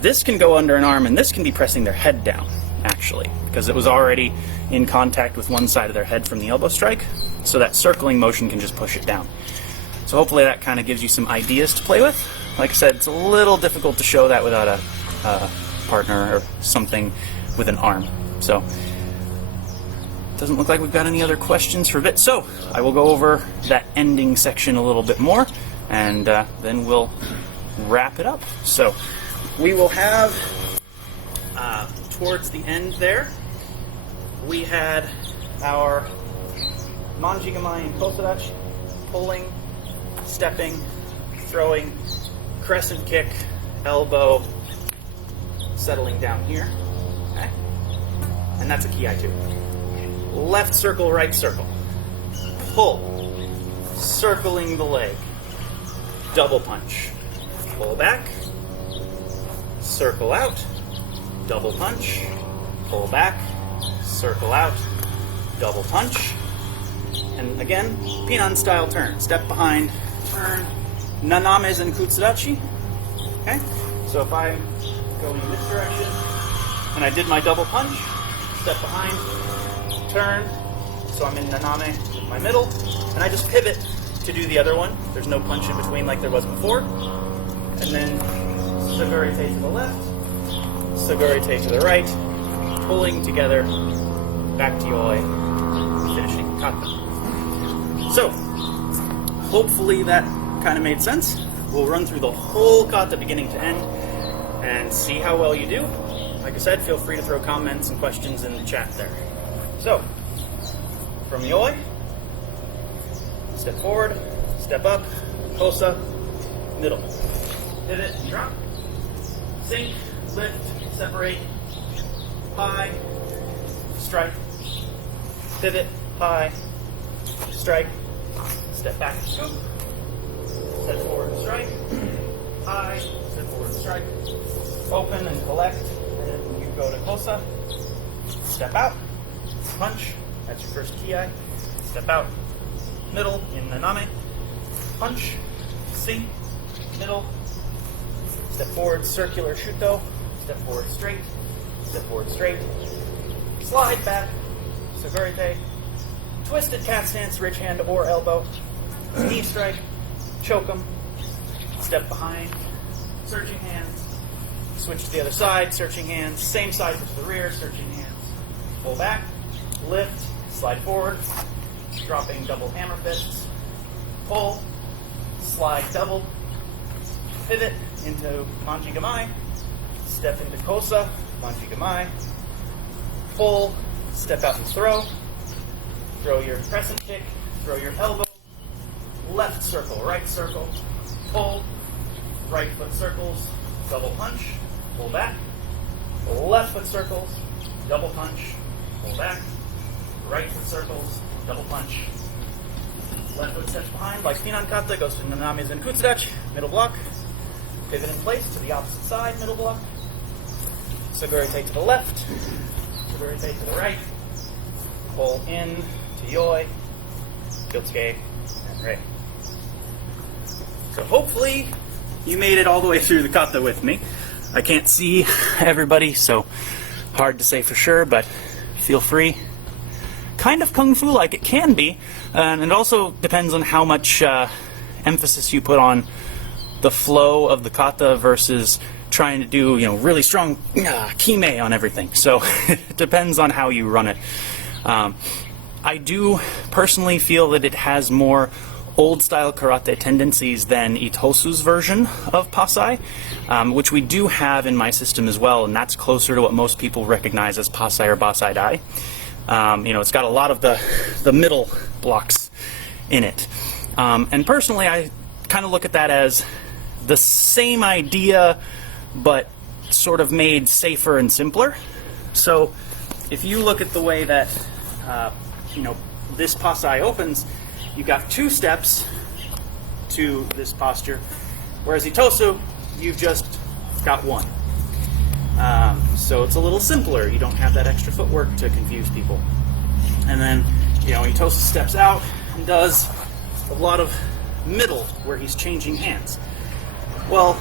this can go under an arm and this can be pressing their head down, actually, because it was already in contact with one side of their head from the elbow strike, so that circling motion can just push it down. So hopefully that kind of gives you some ideas to play with. Like I said, it's a little difficult to show that without a partner or something with an arm. So doesn't look like we've got any other questions for a bit. So I will go over that ending section a little bit more, and then we'll wrap it up. So we will have, towards the end there, we had our Manjigamai and Kosadachi, pulling, stepping, throwing, crescent kick, elbow, settling down here, okay? And that's a ki too. Left circle, right circle, pull, circling the leg, double punch, pull back, circle out, double punch, pull back, circle out, double punch, and again, Pinan style turn, step behind, turn, Naname Zenkutsudachi. Okay, so if I'm going in this direction and I did my double punch, step behind, turn, so I'm in Naname with my middle, and I just pivot to do the other one. There's no punch in between like there was before. And then Sagurite to the left, Sagurite to the right, pulling together, back to Yoi, finishing Kata. So, hopefully that kind of made sense. We'll run through the whole kata beginning to end and see how well you do. Like I said, feel free to throw comments and questions in the chat there. So, from Yoi, step forward, step up, kosa, middle. Pivot and drop. Sink, lift, separate, high, strike, pivot, high, strike, step back and scoop. Step forward and strike, high, step forward and strike, open and collect, and you go to kosa, step out, punch, that's your first ki, step out, middle in naname, punch, sink, middle, step forward, circular shuto, step forward straight, slide back, sagurite, twisted cat stance, rich hand or elbow, knee strike, choke 'em, step behind, searching hands, switch to the other side, searching hands, same side to the rear, searching hands, pull back, lift, slide forward, dropping double hammer fists, pull, slide double, pivot into Manjigamai, step into kosa, Manjigamai, pull, step out and throw your crescent kick, throw your elbow, left circle, right circle, pull, right foot circles, double punch, pull back, left foot circles, double punch, pull back, right foot circles, double punch, left foot steps behind, like Pinan Kata, goes to Naname Zenkutsudachi, middle block, pivot in place to the opposite side, middle block, Sagurite to the left, Sagurite to the right, pull in to Yoi, Kyotsuke, and Rei. So hopefully you made it all the way through the kata with me. I can't see everybody, so hard to say for sure, but feel free. Kind of kung fu like it can be, and it also depends on how much emphasis you put on the flow of the kata versus trying to do, really strong kime on everything. So it depends on how you run it. I do personally feel that it has more old-style karate tendencies than Itosu's version of Passai, which we do have in my system as well, and that's closer to what most people recognize as Passai or Basai Dai. It's got a lot of the middle blocks in it. And personally, I kind of look at that as the same idea, but sort of made safer and simpler. So if you look at the way that this Passai opens, you've got two steps, to this posture, whereas Itosu, you've just got one. So it's a little simpler. You don't have that extra footwork to confuse people. And then, Itosu steps out and does a lot of middle, where he's changing hands. Well,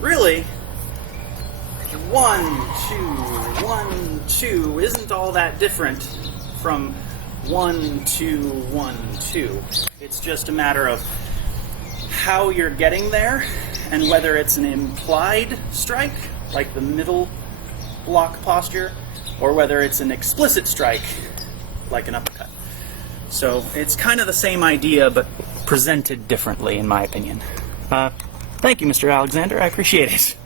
really, 1, 2, 1, 2 isn't all that different from 1, 2, 1, 2. It's just a matter of how you're getting there, and whether it's an implied strike, like the middle block posture, or whether it's an explicit strike, like an uppercut. So it's kind of the same idea, but presented differently, in my opinion. Thank you, Mr. Alexander. I appreciate it.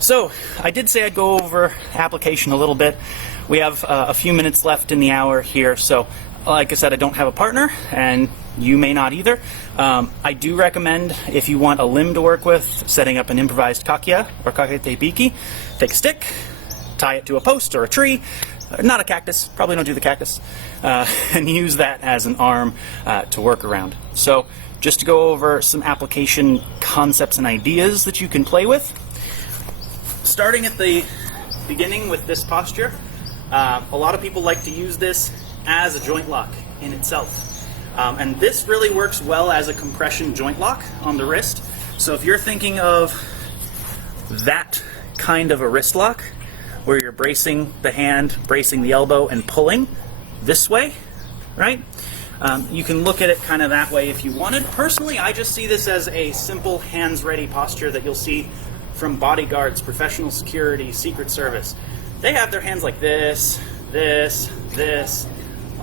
So, I did say I'd go over application a little bit. We have a few minutes left in the hour here, so like I said, I don't have a partner, and you may not either. I do recommend, if you want a limb to work with, setting up an improvised kakia or kakete biki. Take a stick, tie it to a post or a tree, not a cactus, probably don't do the cactus, and use that as an arm to work around. So just to go over some application concepts and ideas that you can play with. Starting at the beginning with this posture, a lot of people like to use this as a joint lock in itself. And this really works well as a compression joint lock on the wrist. So if you're thinking of that kind of a wrist lock, where you're bracing the hand, bracing the elbow, and pulling this way, right? You can look at it kind of that way if you wanted. Personally, I just see this as a simple hands-ready posture that you'll see from bodyguards, professional security, Secret Service. They have their hands like this, this, this,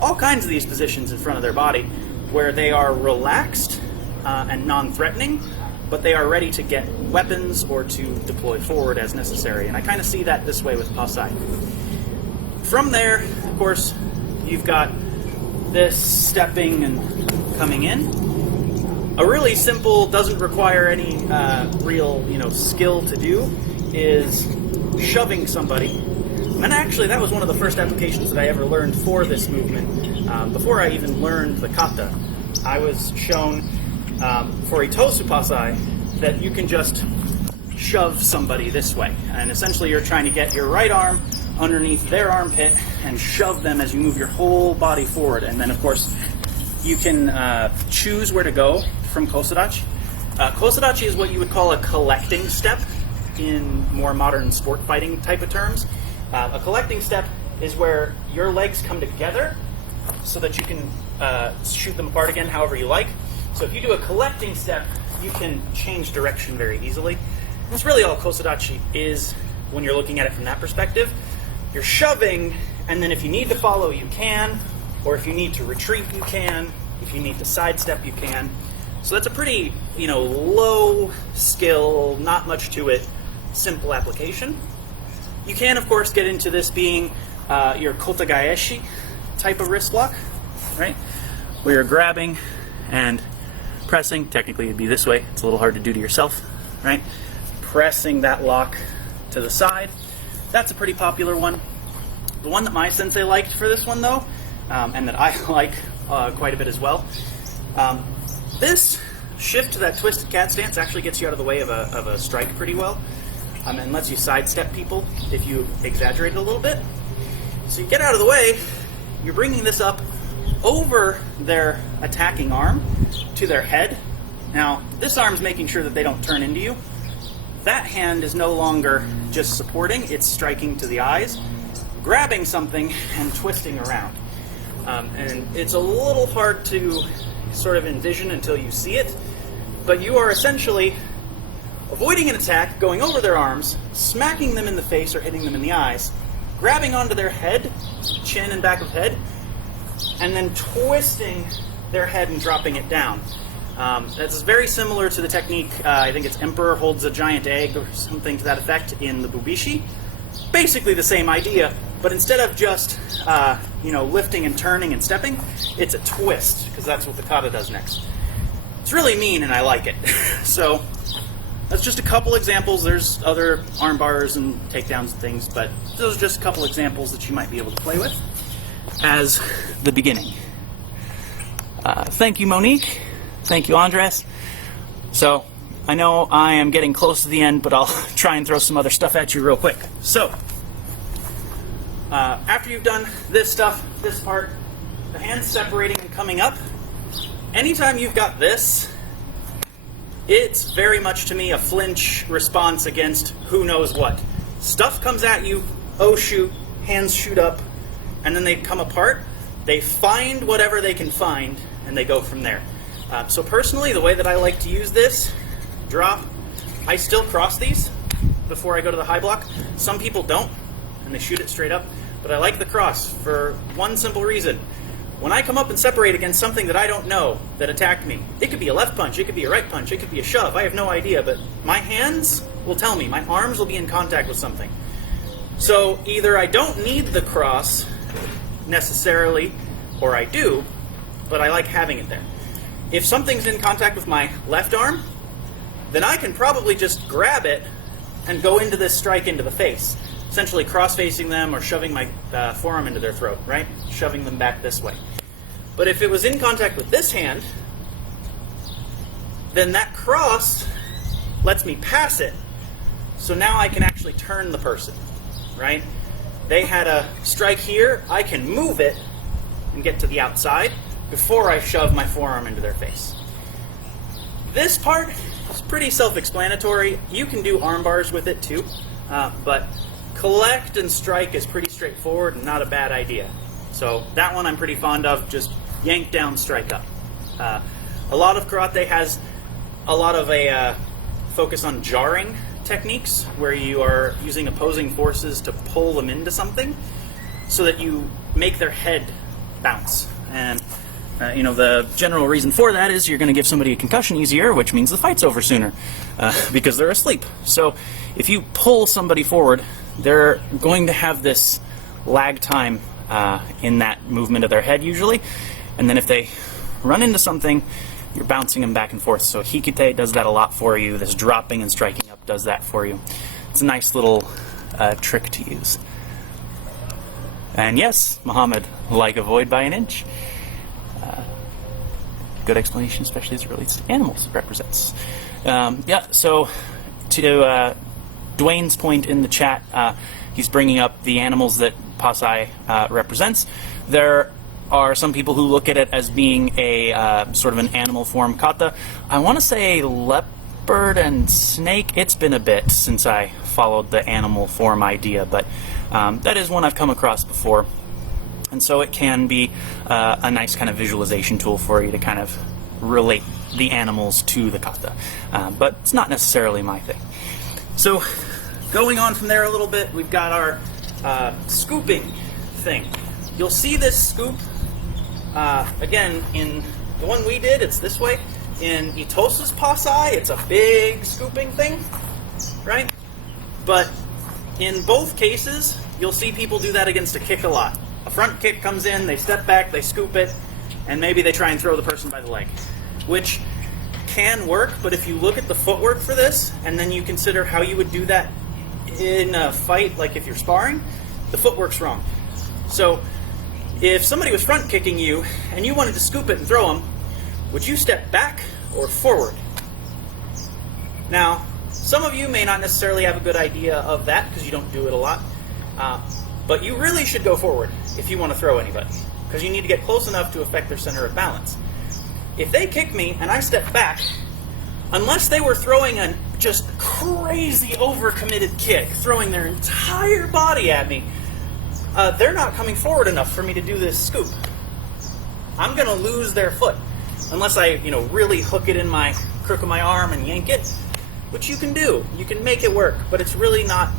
all kinds of these positions in front of their body, where they are relaxed and non-threatening, but they are ready to get weapons or to deploy forward as necessary. And I kind of see that this way with Passai. From there, of course, you've got this stepping and coming in. A really simple, doesn't require any real skill to do, is shoving somebody. And actually, that was one of the first applications that I ever learned for this movement. Before I even learned the kata, I was shown for Itosu Passai that you can just shove somebody this way. And essentially you're trying to get your right arm underneath their armpit and shove them as you move your whole body forward. And then of course you can choose where to go from kosodachi. Kosodachi is what you would call a collecting step in more modern sport fighting type of terms. A collecting step is where your legs come together so that you can shoot them apart again however you like. So if you do a collecting step, you can change direction very easily. That's really all kosodachi is when you're looking at it from that perspective. You're shoving, and then if you need to follow, you can, or if you need to retreat, you can. If you need to sidestep, you can. So that's a pretty, low skill, not much to it, simple application. You can, of course, get into this being your kotagaeshi type of wrist lock, right? Where you're grabbing and pressing. Technically, it'd be this way. It's a little hard to do to yourself, right? Pressing that lock to the side. That's a pretty popular one. The one that my sensei liked for this one, though, and that I like quite a bit as well, this shift to that twisted cat stance actually gets you out of the way of a strike pretty well, and lets you sidestep people if you exaggerate it a little bit. So you get out of the way, you're bringing this up over their attacking arm to their head. Now, this arm's making sure that they don't turn into you. That hand is no longer just supporting, it's striking to the eyes, grabbing something and twisting around. And it's a little hard to sort of envision until you see it, but you are essentially avoiding an attack, going over their arms, smacking them in the face or hitting them in the eyes, grabbing onto their head, chin and back of head, and then twisting their head and dropping it down. That's very similar to the technique, I think it's Emperor holds a giant egg or something to that effect in the Bubishi. Basically the same idea, but instead of just lifting and turning and stepping, it's a twist, because that's what the kata does next. It's really mean and I like it. So that's just a couple examples. There's other arm bars and takedowns and things, but those are just a couple examples that you might be able to play with as the beginning. Thank you, Monique. Thank you, Andres. So, I know I am getting close to the end, but I'll try and throw some other stuff at you real quick. So, after you've done this stuff, this part, the hands separating and coming up, anytime you've got this, it's very much to me a flinch response against who knows what. Stuff comes at you, oh shoot, hands shoot up, and then they come apart. They find whatever they can find, and they go from there. So personally, the way that I like to use this, drop, I still cross these before I go to the high block. Some people don't, and they shoot it straight up, but I like the cross for one simple reason. When I come up and separate against something that I don't know that attacked me, it could be a left punch, it could be a right punch, it could be a shove, I have no idea, but my hands will tell me, my arms will be in contact with something. So either I don't need the cross necessarily, or I do, but I like having it there. If something's in contact with my left arm, then I can probably just grab it and go into this strike into the face, essentially cross-facing them or shoving my forearm into their throat, right? Shoving them back this way. But if it was in contact with this hand, then that cross lets me pass it, so now I can actually turn the person, right? They had a strike here, I can move it and get to the outside before I shove my forearm into their face. This part is pretty self-explanatory. You can do arm bars with it too, but collect and strike is pretty straightforward and not a bad idea. So that one I'm pretty fond of, just yank down, strike up. A lot of karate has a lot of a focus on jarring techniques, where you are using opposing forces to pull them into something so that you make their head bounce. And the general reason for that is you're going to give somebody a concussion easier, which means the fight's over sooner, because they're asleep. So if you pull somebody forward, they're going to have this lag time in that movement of their head usually, and then if they run into something, you're bouncing them back and forth. So Hikite does that a lot for you. This dropping and striking up does that for you. It's a nice little trick to use. And yes, Muhammad, like a void by an inch. Good explanation, especially as it relates to animals it represents. So to Dwayne's point in the chat, he's bringing up the animals that Passai represents. There are some people who look at it as being a sort of an animal form kata. I want to say leopard and snake. It's been a bit since I followed the animal form idea, but that is one I've come across before. And so it can be a nice kind of visualization tool for you to kind of relate the animals to the kata. But it's not necessarily my thing. So going on from there a little bit, we've got our scooping thing. You'll see this scoop, again, in the one we did, it's this way. In Itosu's Passai, it's a big scooping thing, right? But in both cases, you'll see people do that against a kick a lot. A front kick comes in, they step back, they scoop it, and maybe they try and throw the person by the leg, which can work, but if you look at the footwork for this, and then you consider how you would do that in a fight, like if you're sparring, the footwork's wrong. So if somebody was front kicking you, and you wanted to scoop it and throw them, would you step back or forward? Now, some of you may not necessarily have a good idea of that, because you don't do it a lot, but you really should go forward if you want to throw anybody, because you need to get close enough to affect their center of balance. If they kick me and I step back, unless they were throwing a just crazy overcommitted kick, throwing their entire body at me, they're not coming forward enough for me to do this scoop. I'm going to lose their foot, unless I, really hook it in my crook of my arm and yank it, which you can do. You can make it work, but it's really not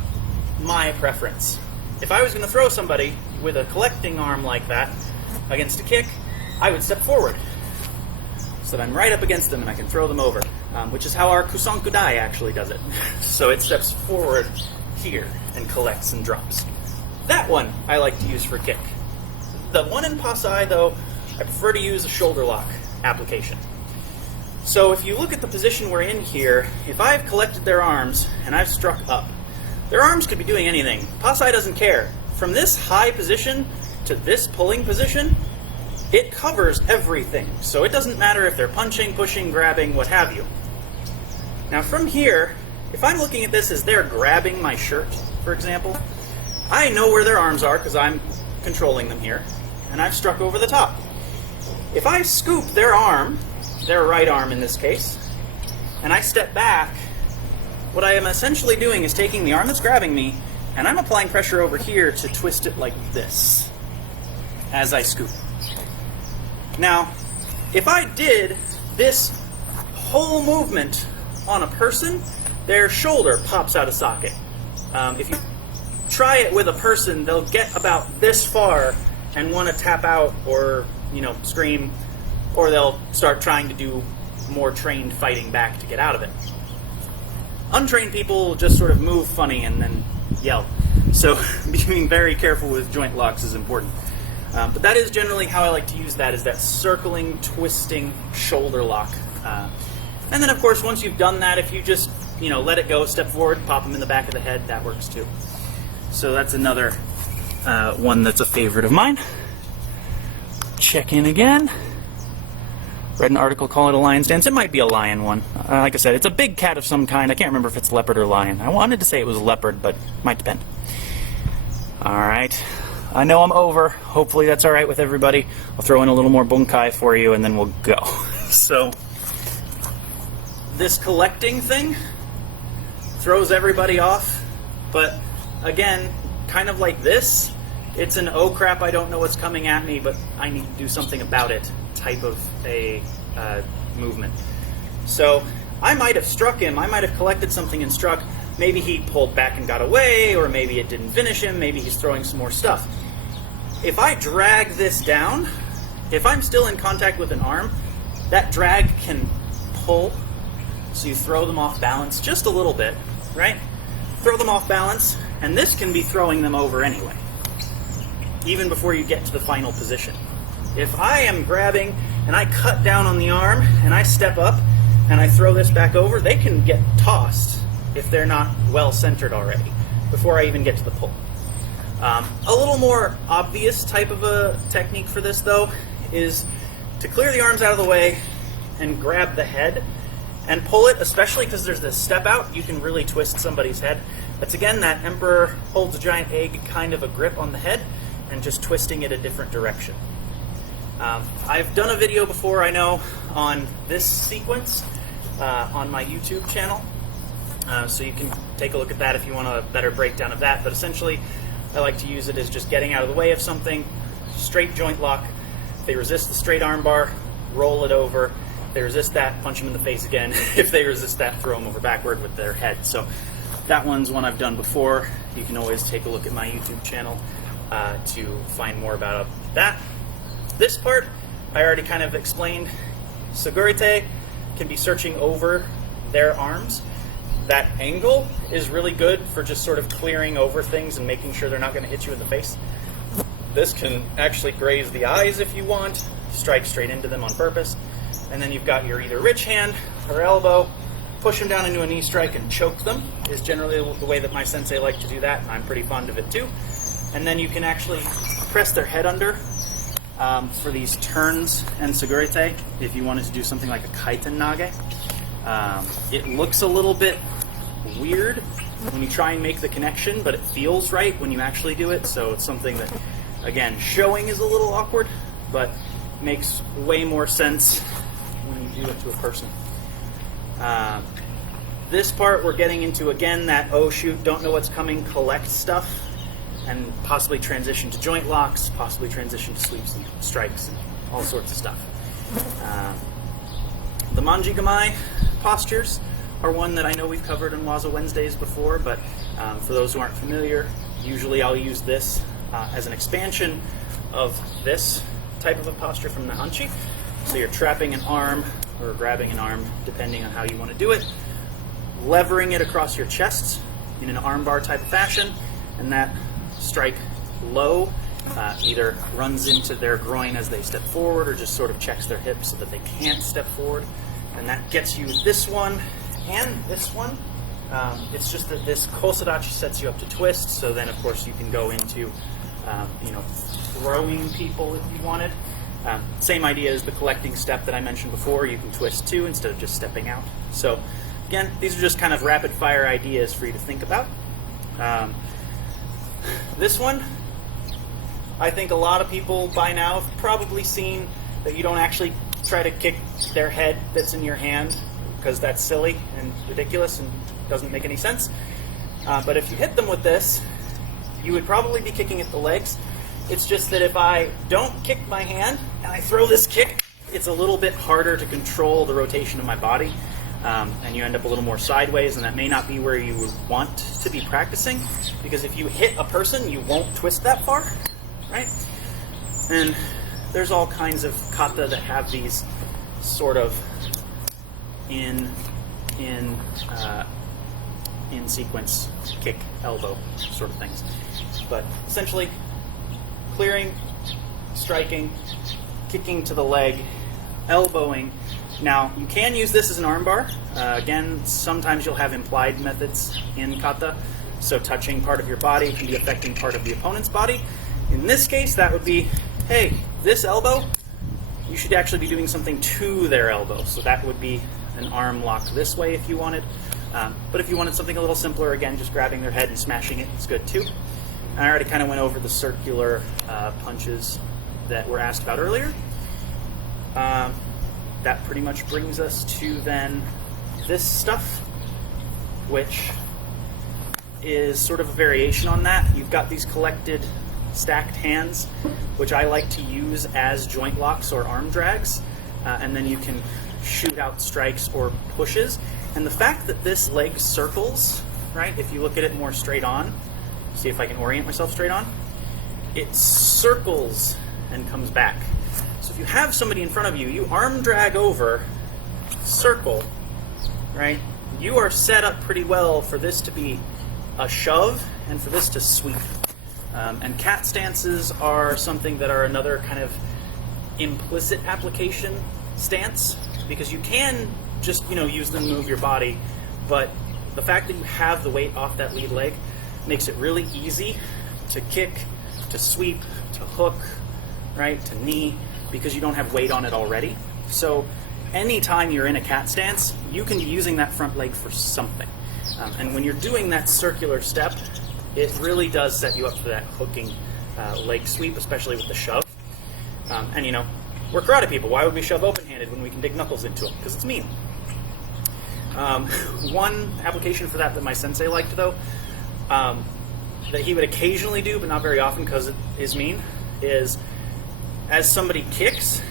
my preference. If I was going to throw somebody with a collecting arm like that against a kick, I would step forward so that I'm right up against them and I can throw them over, which is how our Kusankudai actually does it. So it steps forward here and collects and drops. That one I like to use for kick. The one in Passai, though, I prefer to use a shoulder lock application. So if you look at the position we're in here, if I've collected their arms and I've struck up, their arms could be doing anything. Passai doesn't care. From this high position to this pulling position, it covers everything. So it doesn't matter if they're punching, pushing, grabbing, what have you. Now from here, if I'm looking at this as they're grabbing my shirt, for example, I know where their arms are because I'm controlling them here, and I've struck over the top. If I scoop their arm, their right arm in this case, and I step back, what I am essentially doing is taking the arm that's grabbing me, and I'm applying pressure over here to twist it like this as I scoop. Now, if I did this whole movement on a person, their shoulder pops out of socket. If you try it with a person, they'll get about this far and want to tap out or, scream, or they'll start trying to do more trained fighting back to get out of it. Untrained people just sort of move funny and then yell. So being very careful with joint locks is important. But that is generally how I like to use that, is that circling, twisting shoulder lock. And then, of course, once you've done that, if you just, let it go, step forward, pop them in the back of the head, that works too. So that's another one that's a favorite of mine. Check in again. Read an article calling it a lion's dance. It might be a lion one. Like I said, it's a big cat of some kind. I can't remember if it's leopard or lion. I wanted to say it was leopard, but might depend. All right. I know I'm over. Hopefully that's all right with everybody. I'll throw in a little more bunkai for you, and then we'll go. So this collecting thing throws everybody off, but again, kind of like this, it's an oh crap, I don't know what's coming at me, but I need to do something about it type of a movement. So I might have struck him, I might have collected something and struck. Maybe he pulled back and got away, or maybe it didn't finish him, maybe he's throwing some more stuff. If I drag this down, if I'm still in contact with an arm, that drag can pull, so you throw them off balance just a little bit, right? Throw them off balance, and this can be throwing them over anyway, even before you get to the final position. If I am grabbing and I cut down on the arm and I step up and I throw this back over, they can get tossed if they're not well centered already before I even get to the pull. A little more obvious type of a technique for this, though, is to clear the arms out of the way and grab the head and pull it, especially because there's this step out. You can really twist somebody's head. That's, again, that emperor holds a giant egg kind of a grip on the head and just twisting it a different direction. I've done a video before, I know, on this sequence on my YouTube channel, so you can take a look at that if you want a better breakdown of that. But essentially, I like to use it as just getting out of the way of something, straight joint lock. If they resist the straight arm bar, roll it over. If they resist that, punch them in the face again. If they resist that, throw them over backward with their head. So that one's one I've done before. You can always take a look at my YouTube channel to find more about that. This part, I already kind of explained. Segurite can be searching over their arms. That angle is really good for just sort of clearing over things and making sure they're not going to hit you in the face. This can actually graze the eyes if you want, strike straight into them on purpose. And then you've got your either rich hand or elbow, push them down into a knee strike and choke them, is generally the way that my sensei like to do that. I'm pretty fond of it too. And then you can actually press their head under for these turns and segurite if you wanted to do something like a kaiten nage. It looks a little bit weird when you try and make the connection, but it feels right when you actually do it. So it's something that, again, showing is a little awkward, but makes way more sense when you do it to a person. This part we're getting into, again, that oh shoot, don't know what's coming, collect stuff, and possibly transition to joint locks, possibly transition to sweeps and strikes and all sorts of stuff. The manjigamai postures are one that I know we've covered on Waza Wednesdays before, but for those who aren't familiar, usually I'll use this as an expansion of this type of a posture from the hanchi. So you're trapping an arm or grabbing an arm, depending on how you want to do it, levering it across your chest in an armbar type of fashion, and that strike low either runs into their groin as they step forward or just sort of checks their hips so that they can't step forward. And that gets you this one and this one. It's just that this kosadachi sets you up to twist, so then of course you can go into throwing people if you wanted. Same idea as the collecting step that I mentioned before. You can twist too instead of just stepping out. So again, these are just kind of rapid-fire ideas for you to think about. This one, I think a lot of people by now have probably seen that you don't actually try to kick their head that's in your hand, because that's silly and ridiculous and doesn't make any sense. But if you hit them with this, you would probably be kicking at the legs. It's just that if I don't kick my hand and I throw this kick, it's a little bit harder to control the rotation of my body, and you end up a little more sideways, and that may not be where you would want to be practicing, because if you hit a person, you won't twist that far, right? And there's all kinds of kata that have these sort of in sequence kick, elbow sort of things. But essentially, clearing, striking, kicking to the leg, elbowing. Now, you can use this as an armbar. Again, sometimes you'll have implied methods in kata, so touching part of your body can be affecting part of the opponent's body. In this case, that would be, hey, this elbow, you should actually be doing something to their elbow. So that would be an arm lock this way if you wanted. But if you wanted something a little simpler, again, just grabbing their head and smashing it is good too. I already kind of went over the circular punches that were asked about earlier. That pretty much brings us to then this stuff, which is sort of a variation on that. You've got these collected stacked hands, which I like to use as joint locks or arm drags, and then you can shoot out strikes or pushes. And the fact that this leg circles, right, if you look at it more straight on, see if I can orient myself straight on, it circles and comes back. So if you have somebody in front of you, you arm drag over, circle, right, you are set up pretty well for this to be a shove and for this to sweep. And cat stances are something that are another kind of implicit application stance, because you can just, use them to move your body, but the fact that you have the weight off that lead leg makes it really easy to kick, to sweep, to hook, right, to knee, because you don't have weight on it already. So anytime you're in a cat stance, you can be using that front leg for something. And when you're doing that circular step, it really does set you up for that hooking leg sweep, especially with the shove. And we're karate people. Why would we shove open-handed when we can dig knuckles into them? Because it's mean. One application for that my sensei liked, though, that he would occasionally do, but not very often because it is mean, is as somebody kicks,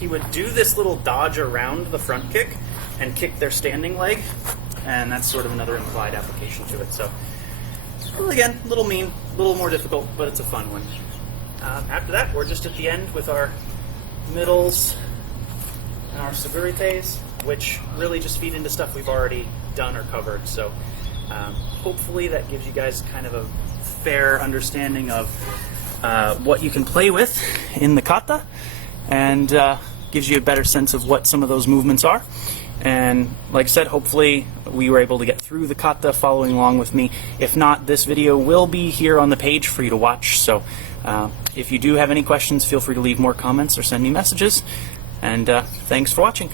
he would do this little dodge around the front kick and kick their standing leg, and that's sort of another implied application to it. So, well, again, a little mean, a little more difficult, but it's a fun one. After that, we're just at the end with our middles and our segurites, which really just feed into stuff we've already done or covered. So hopefully that gives you guys kind of a fair understanding of what you can play with in the kata, and gives you a better sense of what some of those movements are. And like I said, hopefully we were able to get through the kata following along with me. If not, this video will be here on the page for you to watch. So if you do have any questions, feel free to leave more comments or send me messages. And thanks for watching.